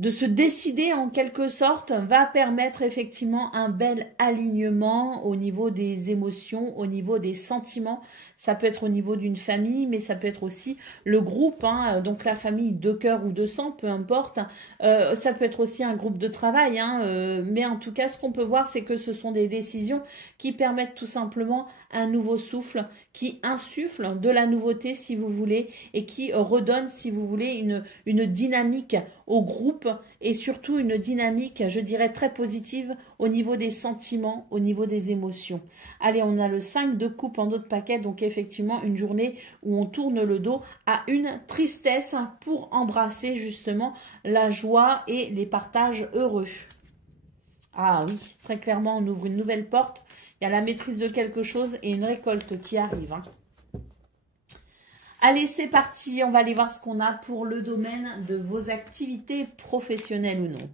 se décider en quelque sorte va permettre effectivement un bel alignement au niveau des émotions, au niveau des sentiments. Ça peut être au niveau d'une famille, mais ça peut être aussi le groupe, hein, donc la famille de cœur ou de sang, peu importe. Ça peut être aussi un groupe de travail, hein, mais en tout cas, ce qu'on peut voir, c'est que ce sont des décisions qui permettent tout simplement un nouveau souffle, qui insuffle de la nouveauté, si vous voulez, et qui redonne, si vous voulez, une dynamique au groupe et surtout une dynamique, je dirais, très positive au niveau des sentiments, au niveau des émotions. Allez, on a le 5 de coupe en d'autres paquets, donc effectivement une journée où on tourne le dos à une tristesse pour embrasser justement la joie et les partages heureux. Ah oui, très clairement, on ouvre une nouvelle porte. Il y a la maîtrise de quelque chose et une récolte qui arrive. Hein. Allez, c'est parti. On va aller voir ce qu'on a pour le domaine de vos activités professionnelles ou non.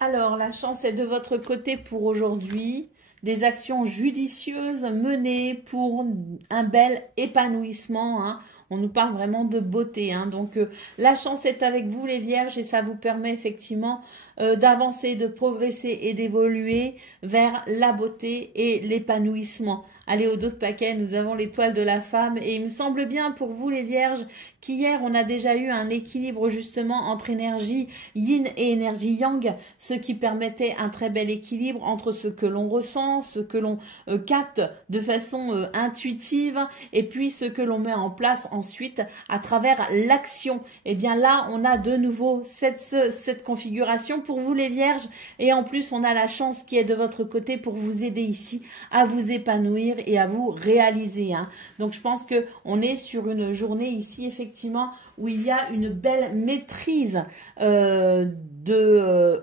Alors, la chance est de votre côté pour aujourd'hui. Des actions judicieuses menées pour un bel épanouissement. Hein. On nous parle vraiment de beauté. Hein. Donc, la chance est avec vous les vierges et ça vous permet effectivement d'avancer, de progresser et d'évoluer vers la beauté et l'épanouissement. Allez, au dos de paquet, nous avons l'étoile de la femme et il me semble bien pour vous les vierges qu'hier, on a déjà eu un équilibre justement entre énergie yin et énergie yang, ce qui permettait un très bel équilibre entre ce que l'on ressent, ce que l'on capte de façon intuitive et puis ce que l'on met en place ensuite à travers l'action. Et bien là, on a de nouveau cette configuration pour vous les vierges et en plus, on a la chance qui est de votre côté pour vous aider ici à vous épanouir et à vous réaliser. Hein. Donc, je pense qu'on est sur une journée ici, effectivement, où il y a une belle maîtrise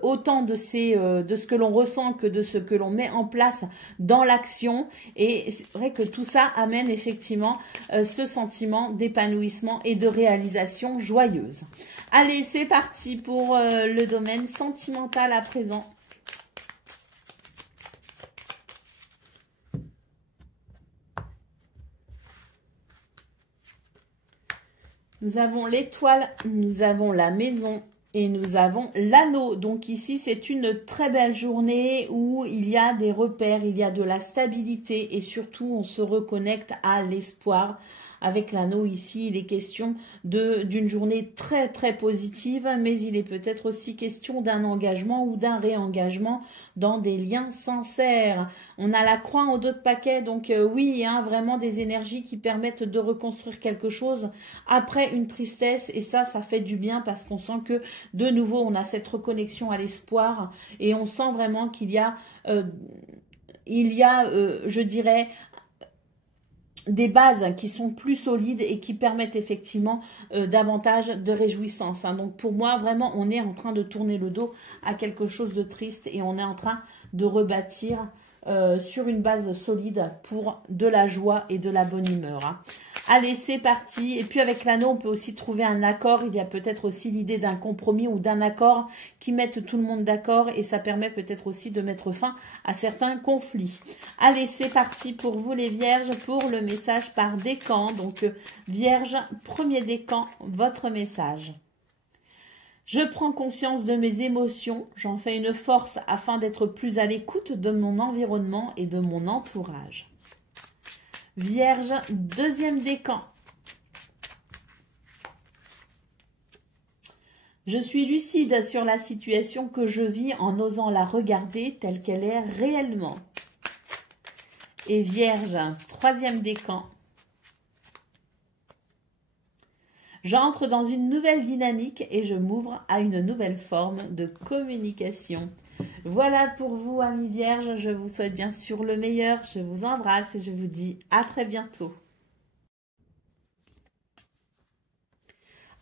autant de ce que l'on ressent que de ce que l'on met en place dans l'action. Et c'est vrai que tout ça amène effectivement ce sentiment d'épanouissement et de réalisation joyeuse. Allez, c'est parti pour le domaine sentimental à présent. Nous avons l'étoile, nous avons la maison et nous avons l'anneau. Donc ici, c'est une très belle journée où il y a des repères, il y a de la stabilité et surtout, on se reconnecte à l'espoir. Avec l'anneau ici, il est question d'une journée très très positive, mais il est peut-être aussi question d'un engagement ou d'un réengagement dans des liens sincères. On a la croix en dos de paquet, donc oui, hein, vraiment des énergies qui permettent de reconstruire quelque chose après une tristesse, et ça fait du bien parce qu'on sent que de nouveau on a cette reconnexion à l'espoir et on sent vraiment qu'il y a, je dirais, des bases qui sont plus solides et qui permettent effectivement davantage de réjouissance. Hein. Donc pour moi, vraiment, on est en train de tourner le dos à quelque chose de triste et on est en train de rebâtir sur une base solide pour de la joie et de la bonne humeur. Hein. Allez, c'est parti. Et puis avec l'anneau, on peut aussi trouver un accord. Il y a peut-être aussi l'idée d'un compromis ou d'un accord qui mette tout le monde d'accord. Et ça permet peut-être aussi de mettre fin à certains conflits. Allez, c'est parti pour vous les vierges, pour le message par décan. Donc, vierge, premier décan, votre message. Je prends conscience de mes émotions. J'en fais une force afin d'être plus à l'écoute de mon environnement et de mon entourage. Vierge, deuxième décan. Je suis lucide sur la situation que je vis en osant la regarder telle qu'elle est réellement. Et Vierge, troisième décan. J'entre dans une nouvelle dynamique et je m'ouvre à une nouvelle forme de communication. Voilà pour vous, amis vierges. Je vous souhaite bien sûr le meilleur. Je vous embrasse et je vous dis à très bientôt.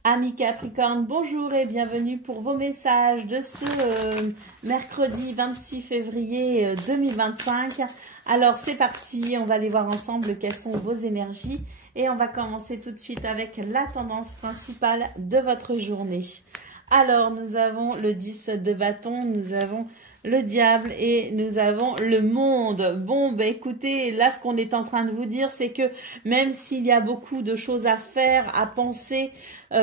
Amis Capricorne, bonjour et bienvenue pour vos messages de ce mercredi 26 février 2025. Alors c'est parti, on va aller voir ensemble quelles sont vos énergies et on va commencer tout de suite avec la tendance principale de votre journée. Alors nous avons le 10 de bâton, nous avons le diable et nous avons le monde. Bon, ben écoutez, là ce qu'on est en train de vous dire, c'est que même s'il y a beaucoup de choses à faire, à penser,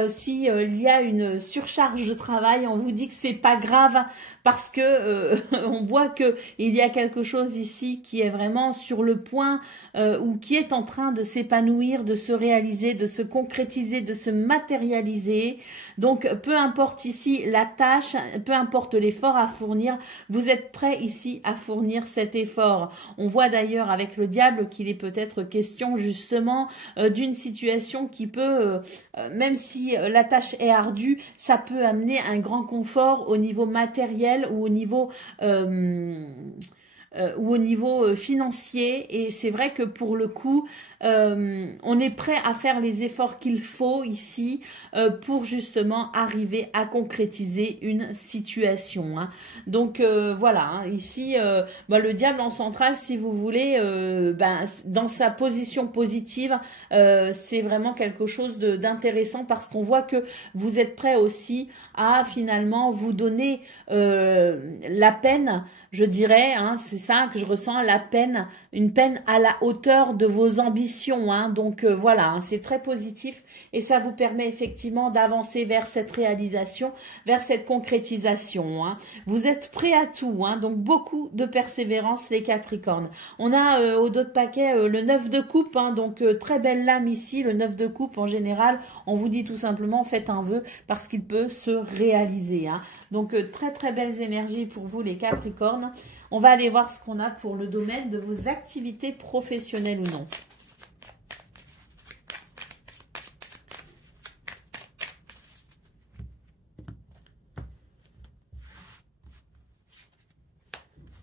s'il y a une surcharge de travail, on vous dit que c'est pas grave parce que on voit que il y a quelque chose ici qui est vraiment sur le point ou qui est en train de s'épanouir, de se réaliser, de se concrétiser, de se matérialiser. Donc peu importe ici la tâche, peu importe l'effort à fournir, vous êtes prêt ici à fournir cet effort. On voit d'ailleurs avec le diable qu'il est peut-être question justement d'une situation qui peut, même si la tâche est ardue, ça peut amener un grand confort au niveau matériel ou au niveau financier. Et c'est vrai que pour le coup, on est prêt à faire les efforts qu'il faut ici pour justement arriver à concrétiser une situation. Hein. Donc voilà, hein, ici, le diable en centrale, si vous voulez, dans sa position positive, c'est vraiment quelque chose d'intéressant parce qu'on voit que vous êtes prêt aussi à finalement vous donner la peine, je dirais, hein, c'est ça que je ressens, la peine, une peine à la hauteur de vos ambitions. Hein, donc voilà, hein, c'est très positif et ça vous permet effectivement d'avancer vers cette réalisation, vers cette concrétisation. Hein. Vous êtes prêts à tout, hein, donc beaucoup de persévérance les Capricornes. On a au dos de paquet le 9 de coupe, hein, donc très belle lame ici, le 9 de coupe en général, on vous dit tout simplement faites un vœu parce qu'il peut se réaliser. Hein. Donc très très belles énergies pour vous les Capricornes. On va aller voir ce qu'on a pour le domaine de vos activités professionnelles ou non.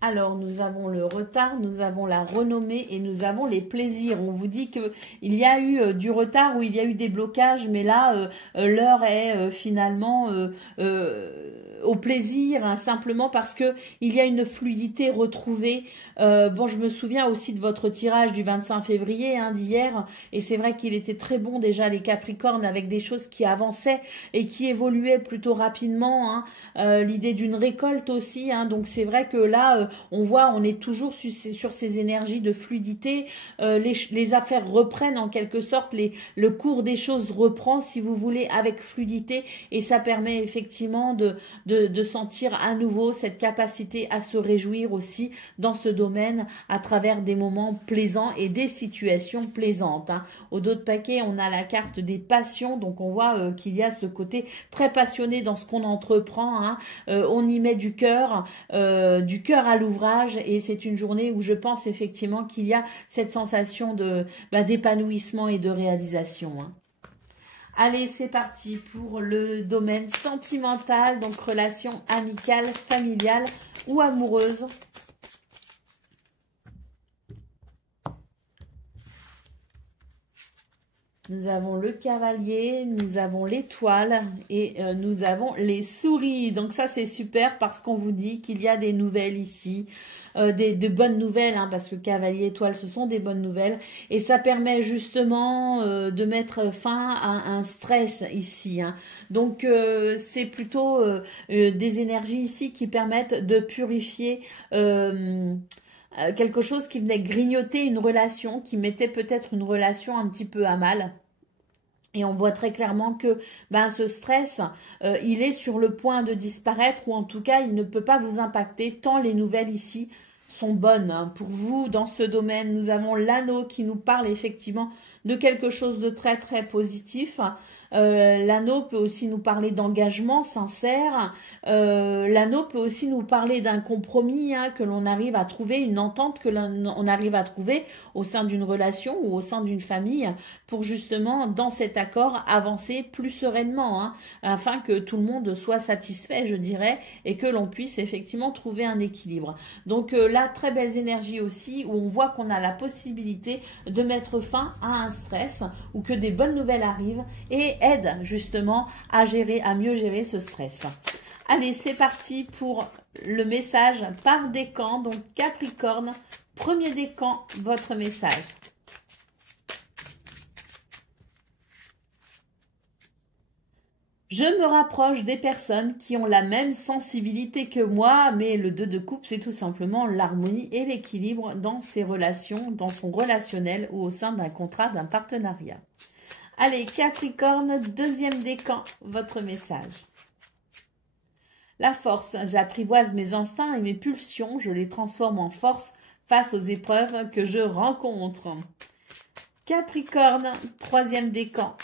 Alors, nous avons le retard, nous avons la renommée et nous avons les plaisirs. On vous dit que il y a eu du retard ou il y a eu des blocages, mais là, l'heure est finalement au plaisir, hein, simplement parce que il y a une fluidité retrouvée. Bon, je me souviens aussi de votre tirage du 25 février, hein, d'hier, et c'est vrai qu'il était très bon déjà, les Capricornes, avec des choses qui avançaient et qui évoluaient plutôt rapidement, hein. L'idée d'une récolte aussi, hein, donc c'est vrai que là, on voit, on est toujours sur ces énergies de fluidité. Les affaires reprennent en quelque sorte, le cours des choses reprend, si vous voulez, avec fluidité, et ça permet effectivement de sentir à nouveau cette capacité à se réjouir aussi dans ce domaine à travers des moments plaisants et des situations plaisantes, hein. Au dos de paquet, on a la carte des passions, donc on voit qu'il y a ce côté très passionné dans ce qu'on entreprend, hein. On y met du cœur à l'ouvrage, et c'est une journée où je pense effectivement qu'il y a cette sensation d'épanouissement et de réalisation, hein. Allez, c'est parti pour le domaine sentimental, donc relation amicale, familiale ou amoureuse. Nous avons le cavalier, nous avons l'étoile et nous avons les souris. Donc ça, c'est super parce qu'on vous dit qu'il y a des nouvelles ici. De bonnes nouvelles, hein, parce que cavalier, étoile, ce sont des bonnes nouvelles, et ça permet justement de mettre fin à un stress ici, hein. Donc c'est plutôt des énergies ici qui permettent de purifier quelque chose qui venait grignoter une relation, qui mettait peut-être une relation un petit peu à mal. Et on voit très clairement que ce stress, il est sur le point de disparaître, ou en tout cas, il ne peut pas vous impacter tant les nouvelles ici sont bonnes, hein. Pour vous, dans ce domaine, nous avons l'anneau qui nous parle effectivement de quelque chose de très très positif. L'anneau peut aussi nous parler d'engagement sincère. L'anneau peut aussi nous parler d'un compromis, hein, que l'on arrive à trouver, une entente que l'on arrive à trouver au sein d'une relation ou au sein d'une famille, pour justement, dans cet accord, avancer plus sereinement, hein, afin que tout le monde soit satisfait, je dirais, et que l'on puisse effectivement trouver un équilibre. Donc là, très belles énergies aussi, où on voit qu'on a la possibilité de mettre fin à un stress, ou que des bonnes nouvelles arrivent et aident justement à mieux gérer ce stress. Allez, c'est parti pour le message par décan. Donc Capricorne, premier décan, votre message. Je me rapproche des personnes qui ont la même sensibilité que moi, mais le 2 de coupe, c'est tout simplement l'harmonie et l'équilibre dans ses relations, dans son relationnel ou au sein d'un contrat, d'un partenariat. Allez, Capricorne, deuxième décan, votre message. La force, j'apprivoise mes instincts et mes pulsions, je les transforme en force face aux épreuves que je rencontre. Capricorne, troisième décan.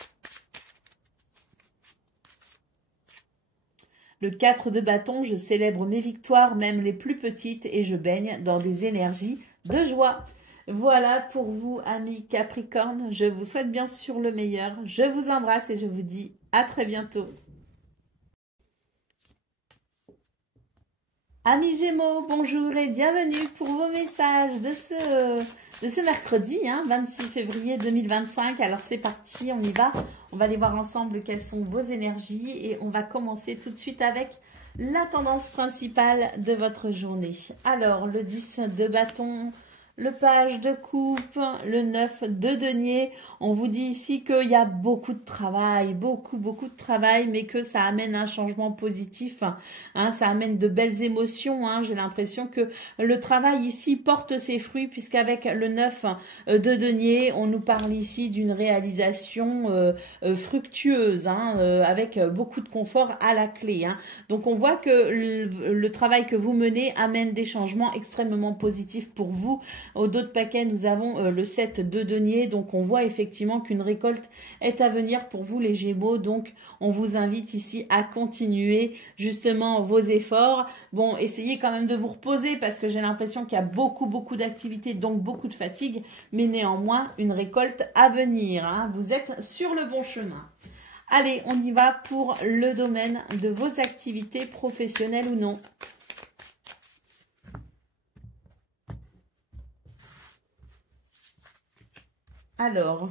Le 4 de bâton, je célèbre mes victoires, même les plus petites, et je baigne dans des énergies de joie. Voilà pour vous, amis Capricorne. Je vous souhaite bien sûr le meilleur. Je vous embrasse et je vous dis à très bientôt. Amis Gémeaux, bonjour et bienvenue pour vos messages de ce mercredi, hein, 26 février 2025. Alors c'est parti, on y va. On va aller voir ensemble quelles sont vos énergies et on va commencer tout de suite avec la tendance principale de votre journée. Alors le 10 de bâton, le page de coupe, le 9 de denier. On vous dit ici qu'il y a beaucoup de travail, beaucoup de travail, mais que ça amène un changement positif, hein, ça amène de belles émotions, hein. J'ai l'impression que le travail ici porte ses fruits, puisqu'avec le 9 de denier, on nous parle ici d'une réalisation fructueuse, hein, avec beaucoup de confort à la clé, hein. Donc on voit que le travail que vous menez amène des changements extrêmement positifs pour vous. Au dos de paquet, nous avons le 7 de denier, donc on voit effectivement qu'une récolte est à venir pour vous les Gémeaux, donc on vous invite ici à continuer justement vos efforts. Bon, essayez quand même de vous reposer parce que j'ai l'impression qu'il y a beaucoup d'activités, donc beaucoup de fatigue, mais néanmoins une récolte à venir, hein. Vous êtes sur le bon chemin. Allez, on y va pour le domaine de vos activités professionnelles ou non. Alors,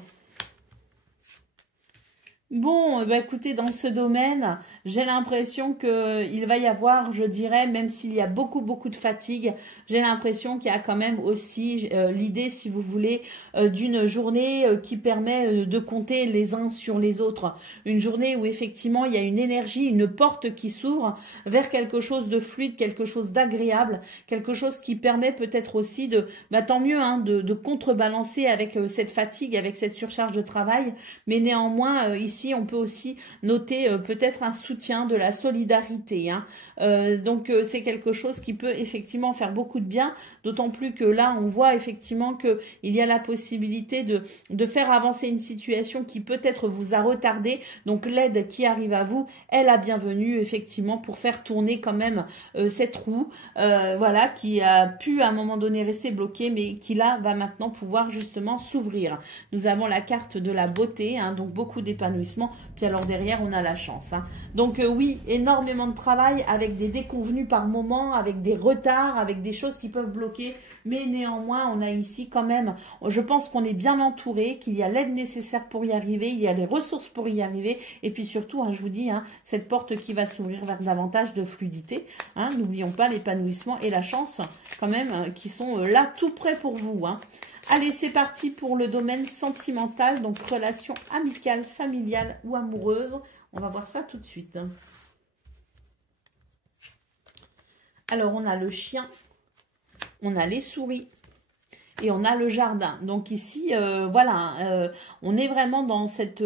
bon, bah écoutez, dans ce domaine, j'ai l'impression qu'il va y avoir, je dirais, même s'il y a beaucoup de fatigue, j'ai l'impression qu'il y a quand même aussi l'idée, si vous voulez, d'une journée qui permet de compter les uns sur les autres. Une journée où effectivement il y a une énergie, une porte qui s'ouvre vers quelque chose de fluide, quelque chose d'agréable, quelque chose qui permet peut-être aussi de, bah tant mieux, hein, de contrebalancer avec cette fatigue, avec cette surcharge de travail, mais néanmoins, ici, on peut aussi noter peut-être un soutien, de la solidarité. Hein. Donc, c'est quelque chose qui peut effectivement faire beaucoup de bien, d'autant plus que là, on voit effectivement qu'il y a la possibilité de faire avancer une situation qui peut-être vous a retardé. Donc, l'aide qui arrive à vous est la bienvenue, effectivement, pour faire tourner quand même cette roue, voilà, qui a pu à un moment donné rester bloquée, mais qui là va maintenant pouvoir justement s'ouvrir. Nous avons la carte de la beauté, hein, donc beaucoup d'épanouissement. Puis alors derrière, on a la chance. Hein. Donc oui, énormément de travail avec des déconvenus par moment, avec des retards, avec des choses qui peuvent bloquer. Mais néanmoins, on a ici quand même, je pense qu'on est bien entouré, qu'il y a l'aide nécessaire pour y arriver, il y a les ressources pour y arriver. Et puis surtout, hein, je vous dis, hein, cette porte qui va s'ouvrir vers davantage de fluidité. Hein, n'oublions pas l'épanouissement et la chance quand même qui sont là tout près pour vous. Hein. Allez, c'est parti pour le domaine sentimental, donc relation amicale, familiale ou amoureuse. On va voir ça tout de suite. Alors, on a le chien, on a les souris et on a le jardin. Donc ici, voilà, on est vraiment dans cette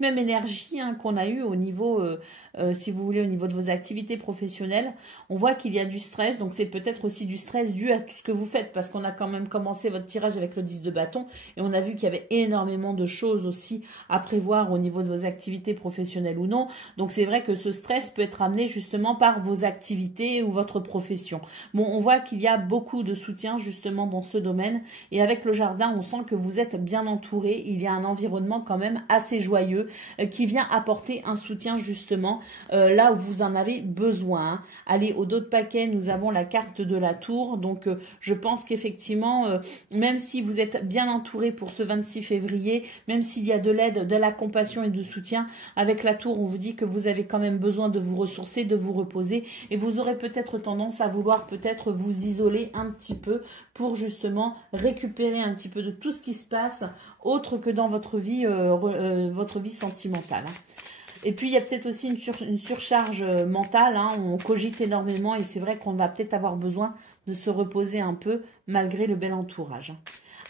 même énergie hein, qu'on a eue au niveau, si vous voulez, au niveau de vos activités professionnelles. On voit qu'il y a du stress, donc c'est peut-être aussi du stress dû à tout ce que vous faites, parce qu'on a quand même commencé votre tirage avec le 10 de bâton, et on a vu qu'il y avait énormément de choses aussi à prévoir au niveau de vos activités professionnelles ou non. Donc c'est vrai que ce stress peut être amené justement par vos activités ou votre profession. Bon, on voit qu'il y a beaucoup de soutien justement dans ce domaine, et avec le jardin, on sent que vous êtes bien entouré. Il y a un environnement quand même assez joyeux qui vient apporter un soutien justement là où vous en avez besoin. Hein. Allez, au dos de paquet, nous avons la carte de la tour. Donc, je pense qu'effectivement, même si vous êtes bien entouré pour ce 26 février, même s'il y a de l'aide, de la compassion et de soutien, avec la tour, on vous dit que vous avez quand même besoin de vous ressourcer, de vous reposer. Et vous aurez peut-être tendance à vouloir peut-être vous isoler un petit peu pour justement récupérer un petit peu de tout ce qui se passe autre que dans votre vie sentimentale. Et puis, il y a peut-être aussi une surcharge mentale. Hein, on cogite énormément et c'est vrai qu'on va peut-être avoir besoin de se reposer un peu malgré le bel entourage.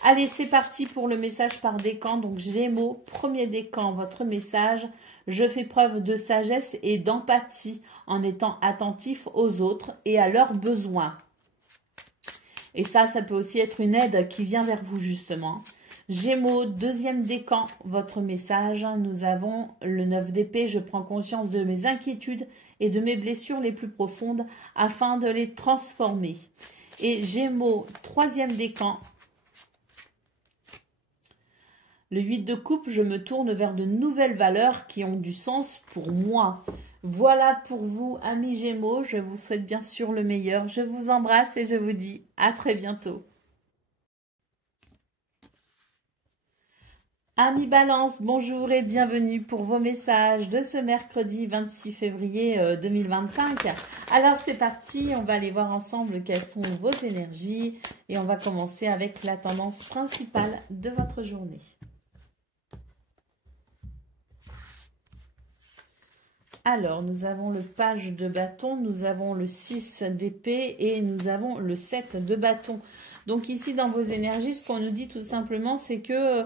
Allez, c'est parti pour le message par décan. Donc, Gémeaux, premier décan, votre message. Je fais preuve de sagesse et d'empathie en étant attentif aux autres et à leurs besoins. Et ça peut aussi être une aide qui vient vers vous justement. Gémeaux, deuxième décan, votre message. Nous avons le 9 d'épée. Je prends conscience de mes inquiétudes et de mes blessures les plus profondes afin de les transformer. Et Gémeaux, troisième décan. Le 8 de coupe, je me tourne vers de nouvelles valeurs qui ont du sens pour moi. Voilà pour vous, amis Gémeaux. Je vous souhaite bien sûr le meilleur. Je vous embrasse et je vous dis à très bientôt. Amis Balance, bonjour et bienvenue pour vos messages de ce mercredi 26 février 2025. Alors c'est parti, on va aller voir ensemble quelles sont vos énergies et on va commencer avec la tendance principale de votre journée. Alors, nous avons le page de bâton, nous avons le 6 d'épée et nous avons le 7 de bâton. Donc ici, dans vos énergies, ce qu'on nous dit tout simplement, c'est que,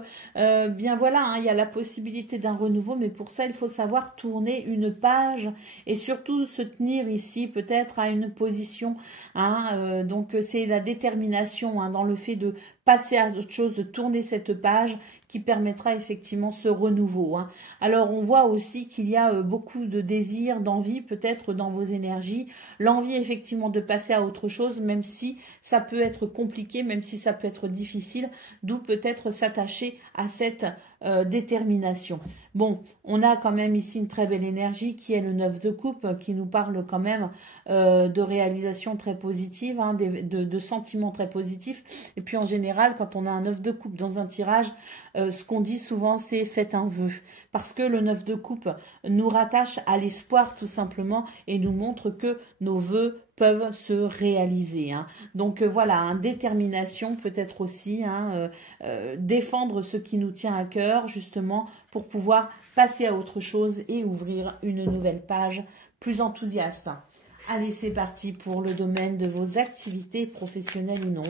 bien voilà, hein, il y a la possibilité d'un renouveau, mais pour ça, il faut savoir tourner une page et surtout se tenir ici peut-être à une position. Hein, donc c'est la détermination hein, dans le fait de passer à autre chose, de tourner cette page qui permettra effectivement ce renouveau. Hein. Alors, on voit aussi qu'il y a beaucoup de désir, d'envie peut-être dans vos énergies. L'envie effectivement de passer à autre chose, même si ça peut être compliqué, même si ça peut être difficile. D'où peut-être s'attacher à cette détermination. Bon, on a quand même ici une très belle énergie qui est le 9 de coupe, qui nous parle quand même de réalisation très positive, hein, de sentiments très positifs. Et puis en général, quand on a un 9 de coupe dans un tirage, ce qu'on dit souvent, c'est faites un vœu. Parce que le 9 de coupe nous rattache à l'espoir tout simplement et nous montre que nos vœux peuvent se réaliser. Hein. Donc voilà, hein, détermination peut-être aussi, hein, défendre ce qui nous tient à cœur justement pour pouvoir passer à autre chose et ouvrir une nouvelle page plus enthousiaste. Allez, c'est parti pour le domaine de vos activités professionnelles ou non.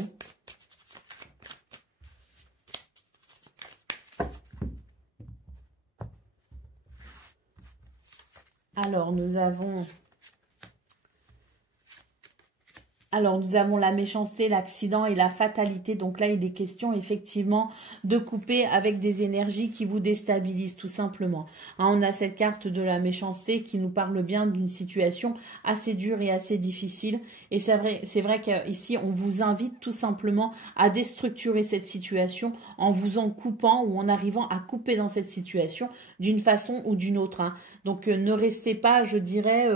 Alors, nous avons la méchanceté, l'accident et la fatalité. Donc là, il est question effectivement de couper avec des énergies qui vous déstabilisent tout simplement. Hein, on a cette carte de la méchanceté qui nous parle bien d'une situation assez dure et assez difficile. Et c'est vrai qu'ici, on vous invite tout simplement à déstructurer cette situation en vous en coupant ou en arrivant à couper dans cette situation d'une façon ou d'une autre. Hein. Donc ne restez pas, je dirais,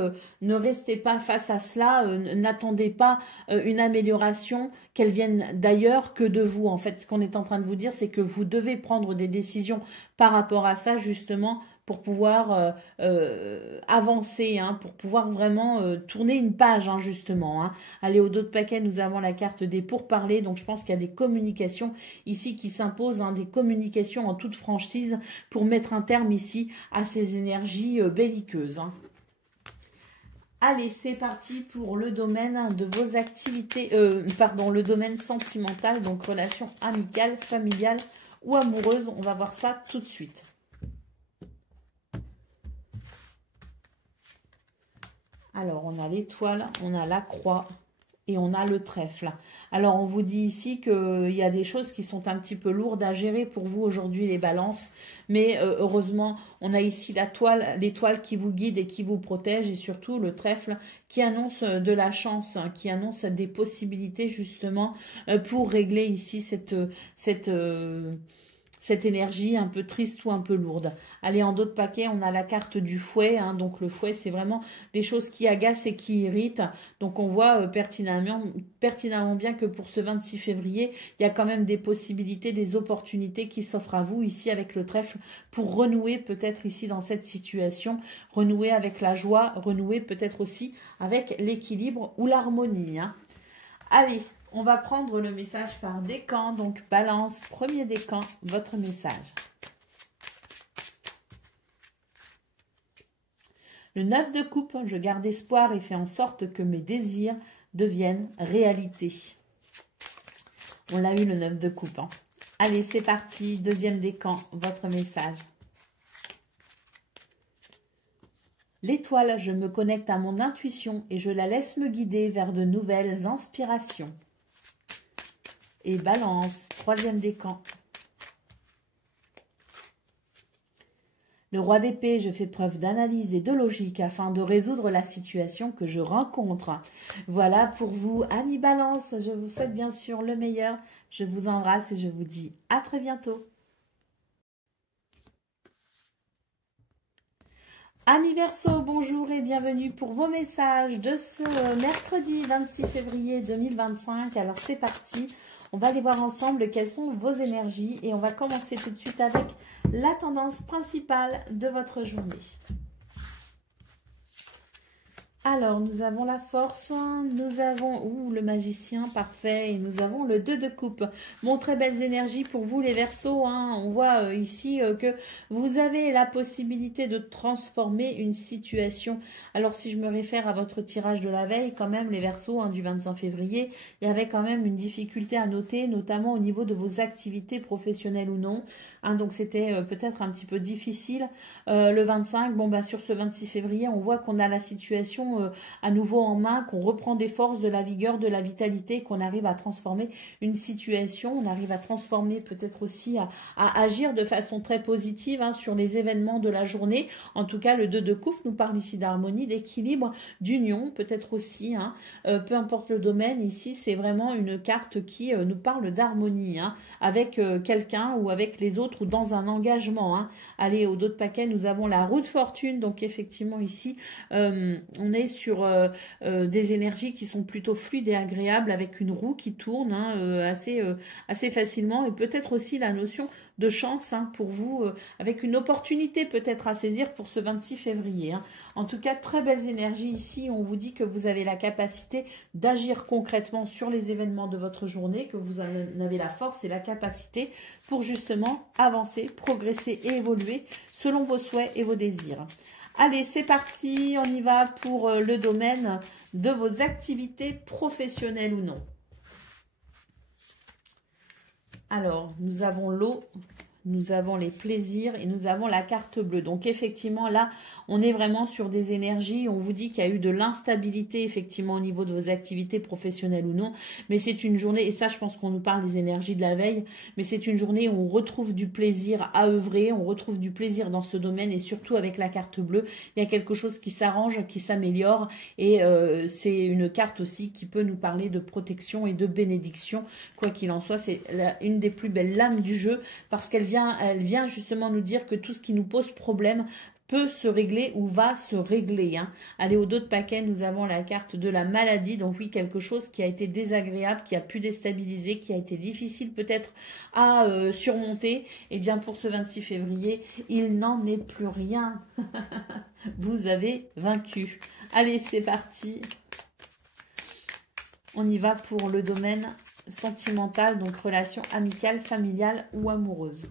ne restez pas face à cela, n'attendez pas une amélioration, qu'elle vienne d'ailleurs que de vous. En fait, ce qu'on est en train de vous dire, c'est que vous devez prendre des décisions par rapport à ça, justement, pour pouvoir avancer, hein, pour pouvoir vraiment tourner une page, hein, justement. Hein. Allez, au dos de paquet, nous avons la carte des pourparlers. Donc, je pense qu'il y a des communications ici qui s'imposent, hein, des communications en toute franchise pour mettre un terme ici à ces énergies belliqueuses. Hein. Allez, c'est parti pour le domaine de vos activités, le domaine sentimental, donc relations amicales, familiales ou amoureuses. On va voir ça tout de suite. Alors, on a l'étoile, on a la croix et on a le trèfle. Alors, on vous dit ici qu'il y a des choses qui sont un petit peu lourdes à gérer pour vous aujourd'hui, les balances. Mais heureusement, on a ici l'étoile qui vous guide et qui vous protège. Et surtout, le trèfle qui annonce de la chance, hein, qui annonce des possibilités justement pour régler ici cette énergie un peu triste ou un peu lourde. Allez, en d'autres paquets, on a la carte du fouet. Hein, donc, le fouet, c'est vraiment des choses qui agacent et qui irritent. Donc, on voit pertinemment bien que pour ce 26 février, il y a quand même des possibilités, des opportunités qui s'offrent à vous ici avec le trèfle pour renouer peut-être ici dans cette situation, renouer avec la joie, renouer peut-être aussi avec l'équilibre ou l'harmonie. Hein. Allez, on va prendre le message par décan. Donc, balance, premier décan, votre message. Le 9 de coupe, je garde espoir et fais en sorte que mes désirs deviennent réalité. On l'a eu, le 9 de coupe. Hein. Allez, c'est parti. Deuxième décan, votre message. L'étoile, je me connecte à mon intuition et je la laisse me guider vers de nouvelles inspirations. Et balance, troisième décan. Le roi d'épée, je fais preuve d'analyse et de logique afin de résoudre la situation que je rencontre. Voilà pour vous, amis Balance. Je vous souhaite bien sûr le meilleur. Je vous embrasse et je vous dis à très bientôt. Amis Verseau, bonjour et bienvenue pour vos messages de ce mercredi 26 février 2025. Alors c'est parti. On va aller voir ensemble quelles sont vos énergies et on va commencer tout de suite avec la tendance principale de votre journée. Alors, nous avons la force, nous avons le magicien, parfait, et nous avons le 2 de coupe. Bon, très belles énergies pour vous les Verseaux. Hein. On voit ici que vous avez la possibilité de transformer une situation. Alors, si je me réfère à votre tirage de la veille, quand même, les Verseaux du 25 février, il y avait quand même une difficulté à noter, notamment au niveau de vos activités professionnelles ou non. Hein, donc, c'était peut-être un petit peu difficile. Le 25, bon, bah, sur ce 26 février, on voit qu'on a la situation situation à nouveau en main, qu'on reprend des forces, de la vigueur, de la vitalité, qu'on arrive à transformer une situation, on arrive à transformer peut-être aussi à agir de façon très positive hein, sur les événements de la journée. En tout cas, le 2 de coupe nous parle ici d'harmonie, d'équilibre, d'union, peut-être aussi, hein, peu importe le domaine, ici c'est vraiment une carte qui nous parle d'harmonie, hein, avec quelqu'un ou avec les autres ou dans un engagement. Hein. Allez, au dos de paquet, nous avons la roue de fortune, donc effectivement ici, on est sur des énergies qui sont plutôt fluides et agréables avec une roue qui tourne hein, assez facilement et peut-être aussi la notion de chance hein, pour vous, avec une opportunité peut-être à saisir pour ce 26 février. Hein. En tout cas, très belles énergies ici. On vous dit que vous avez la capacité d'agir concrètement sur les événements de votre journée, que vous en avez la force et la capacité pour justement avancer, progresser et évoluer selon vos souhaits et vos désirs. Allez, c'est parti, on y va pour le domaine de vos activités professionnelles ou non. Alors, nous avons l'eau, nous avons les plaisirs et nous avons la carte bleue. Donc, effectivement, là, on est vraiment sur des énergies. On vous dit qu'il y a eu de l'instabilité, effectivement, au niveau de vos activités professionnelles ou non. Mais c'est une journée, et ça, je pense qu'on nous parle des énergies de la veille, mais c'est une journée où on retrouve du plaisir à œuvrer, on retrouve du plaisir dans ce domaine et surtout avec la carte bleue, il y a quelque chose qui s'arrange, qui s'améliore et c'est une carte aussi qui peut nous parler de protection et de bénédiction. Quoi qu'il en soit, c'est une des plus belles lames du jeu parce qu'elle vient justement nous dire que tout ce qui nous pose problème peut se régler ou va se régler. Hein. Allez, au dos de paquet, nous avons la carte de la maladie. Donc oui, quelque chose qui a été désagréable, qui a pu déstabiliser, qui a été difficile peut-être à surmonter. Et bien pour ce 26 février, il n'en est plus rien. Vous avez vaincu. Allez, c'est parti. On y va pour le domaine sentimental, donc relation amicale, familiale ou amoureuse.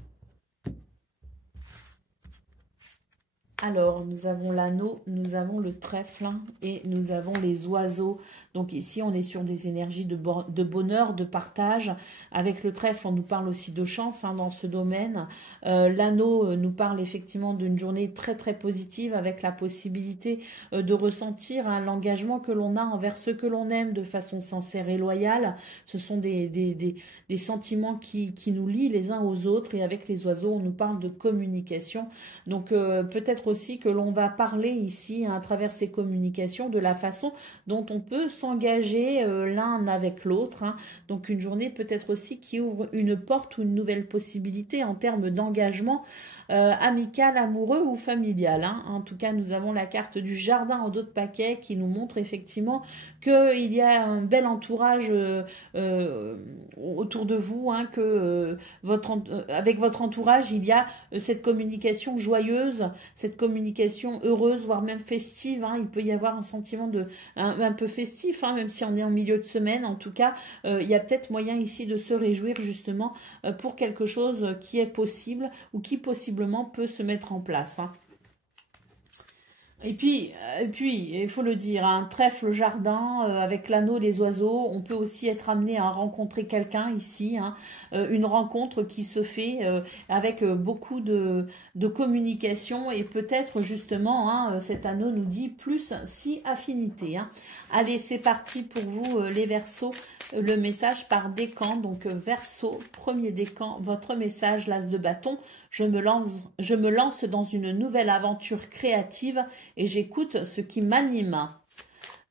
Alors, nous avons l'anneau, nous avons le trèfle et nous avons les oiseaux. Donc ici, on est sur des énergies de bonheur, de partage. Avec le trèfle, on nous parle aussi de chance hein, dans ce domaine. L'anneau nous parle effectivement d'une journée très très positive avec la possibilité de ressentir hein, l'engagement que l'on a envers ceux que l'on aime de façon sincère et loyale. Ce sont des sentiments qui nous lient les uns aux autres. Et avec les oiseaux, on nous parle de communication. Donc peut-être aussi que l'on va parler ici hein, à travers ces communications de la façon dont on peut s'engager l'un avec l'autre. Hein. Donc une journée peut-être aussi qui ouvre une porte ou une nouvelle possibilité en termes d'engagement amical, amoureux ou familial. Hein. En tout cas, nous avons la carte du jardin en dos de paquet qui nous montre effectivement qu'il y a un bel entourage autour de vous, hein, que avec votre entourage, il y a cette communication joyeuse, cette communication heureuse, voire même festive. Hein. Il peut y avoir un sentiment un peu festif, hein, même si on est en milieu de semaine. En tout cas, il y a peut-être moyen ici de se réjouir justement pour quelque chose qui est possible ou qui possiblement peut se mettre en place. Hein. Et puis, il faut le dire, un trèfle jardin avec l'anneau des oiseaux, on peut aussi être amené à rencontrer quelqu'un ici, hein, une rencontre qui se fait avec beaucoup de communication et peut-être justement, hein, cet anneau nous dit plus si affinité. Hein. Allez, c'est parti pour vous les Verseaux, le message par décan. Donc Verseau, premier décan, votre message, l'as de bâton. Je me lance dans une nouvelle aventure créative et j'écoute ce qui m'anime.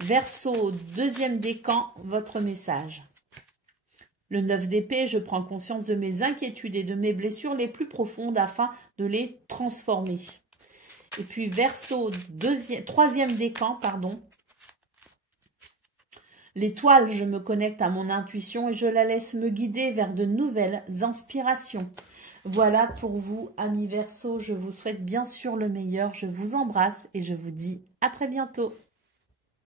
Verseau, deuxième décan, votre message. Le 9 d'épée, je prends conscience de mes inquiétudes et de mes blessures les plus profondes afin de les transformer. Et puis Verseau, troisième décan, pardon. L'étoile, je me connecte à mon intuition et je la laisse me guider vers de nouvelles inspirations. Voilà pour vous, amis Verseaux. Je vous souhaite bien sûr le meilleur. Je vous embrasse et je vous dis à très bientôt.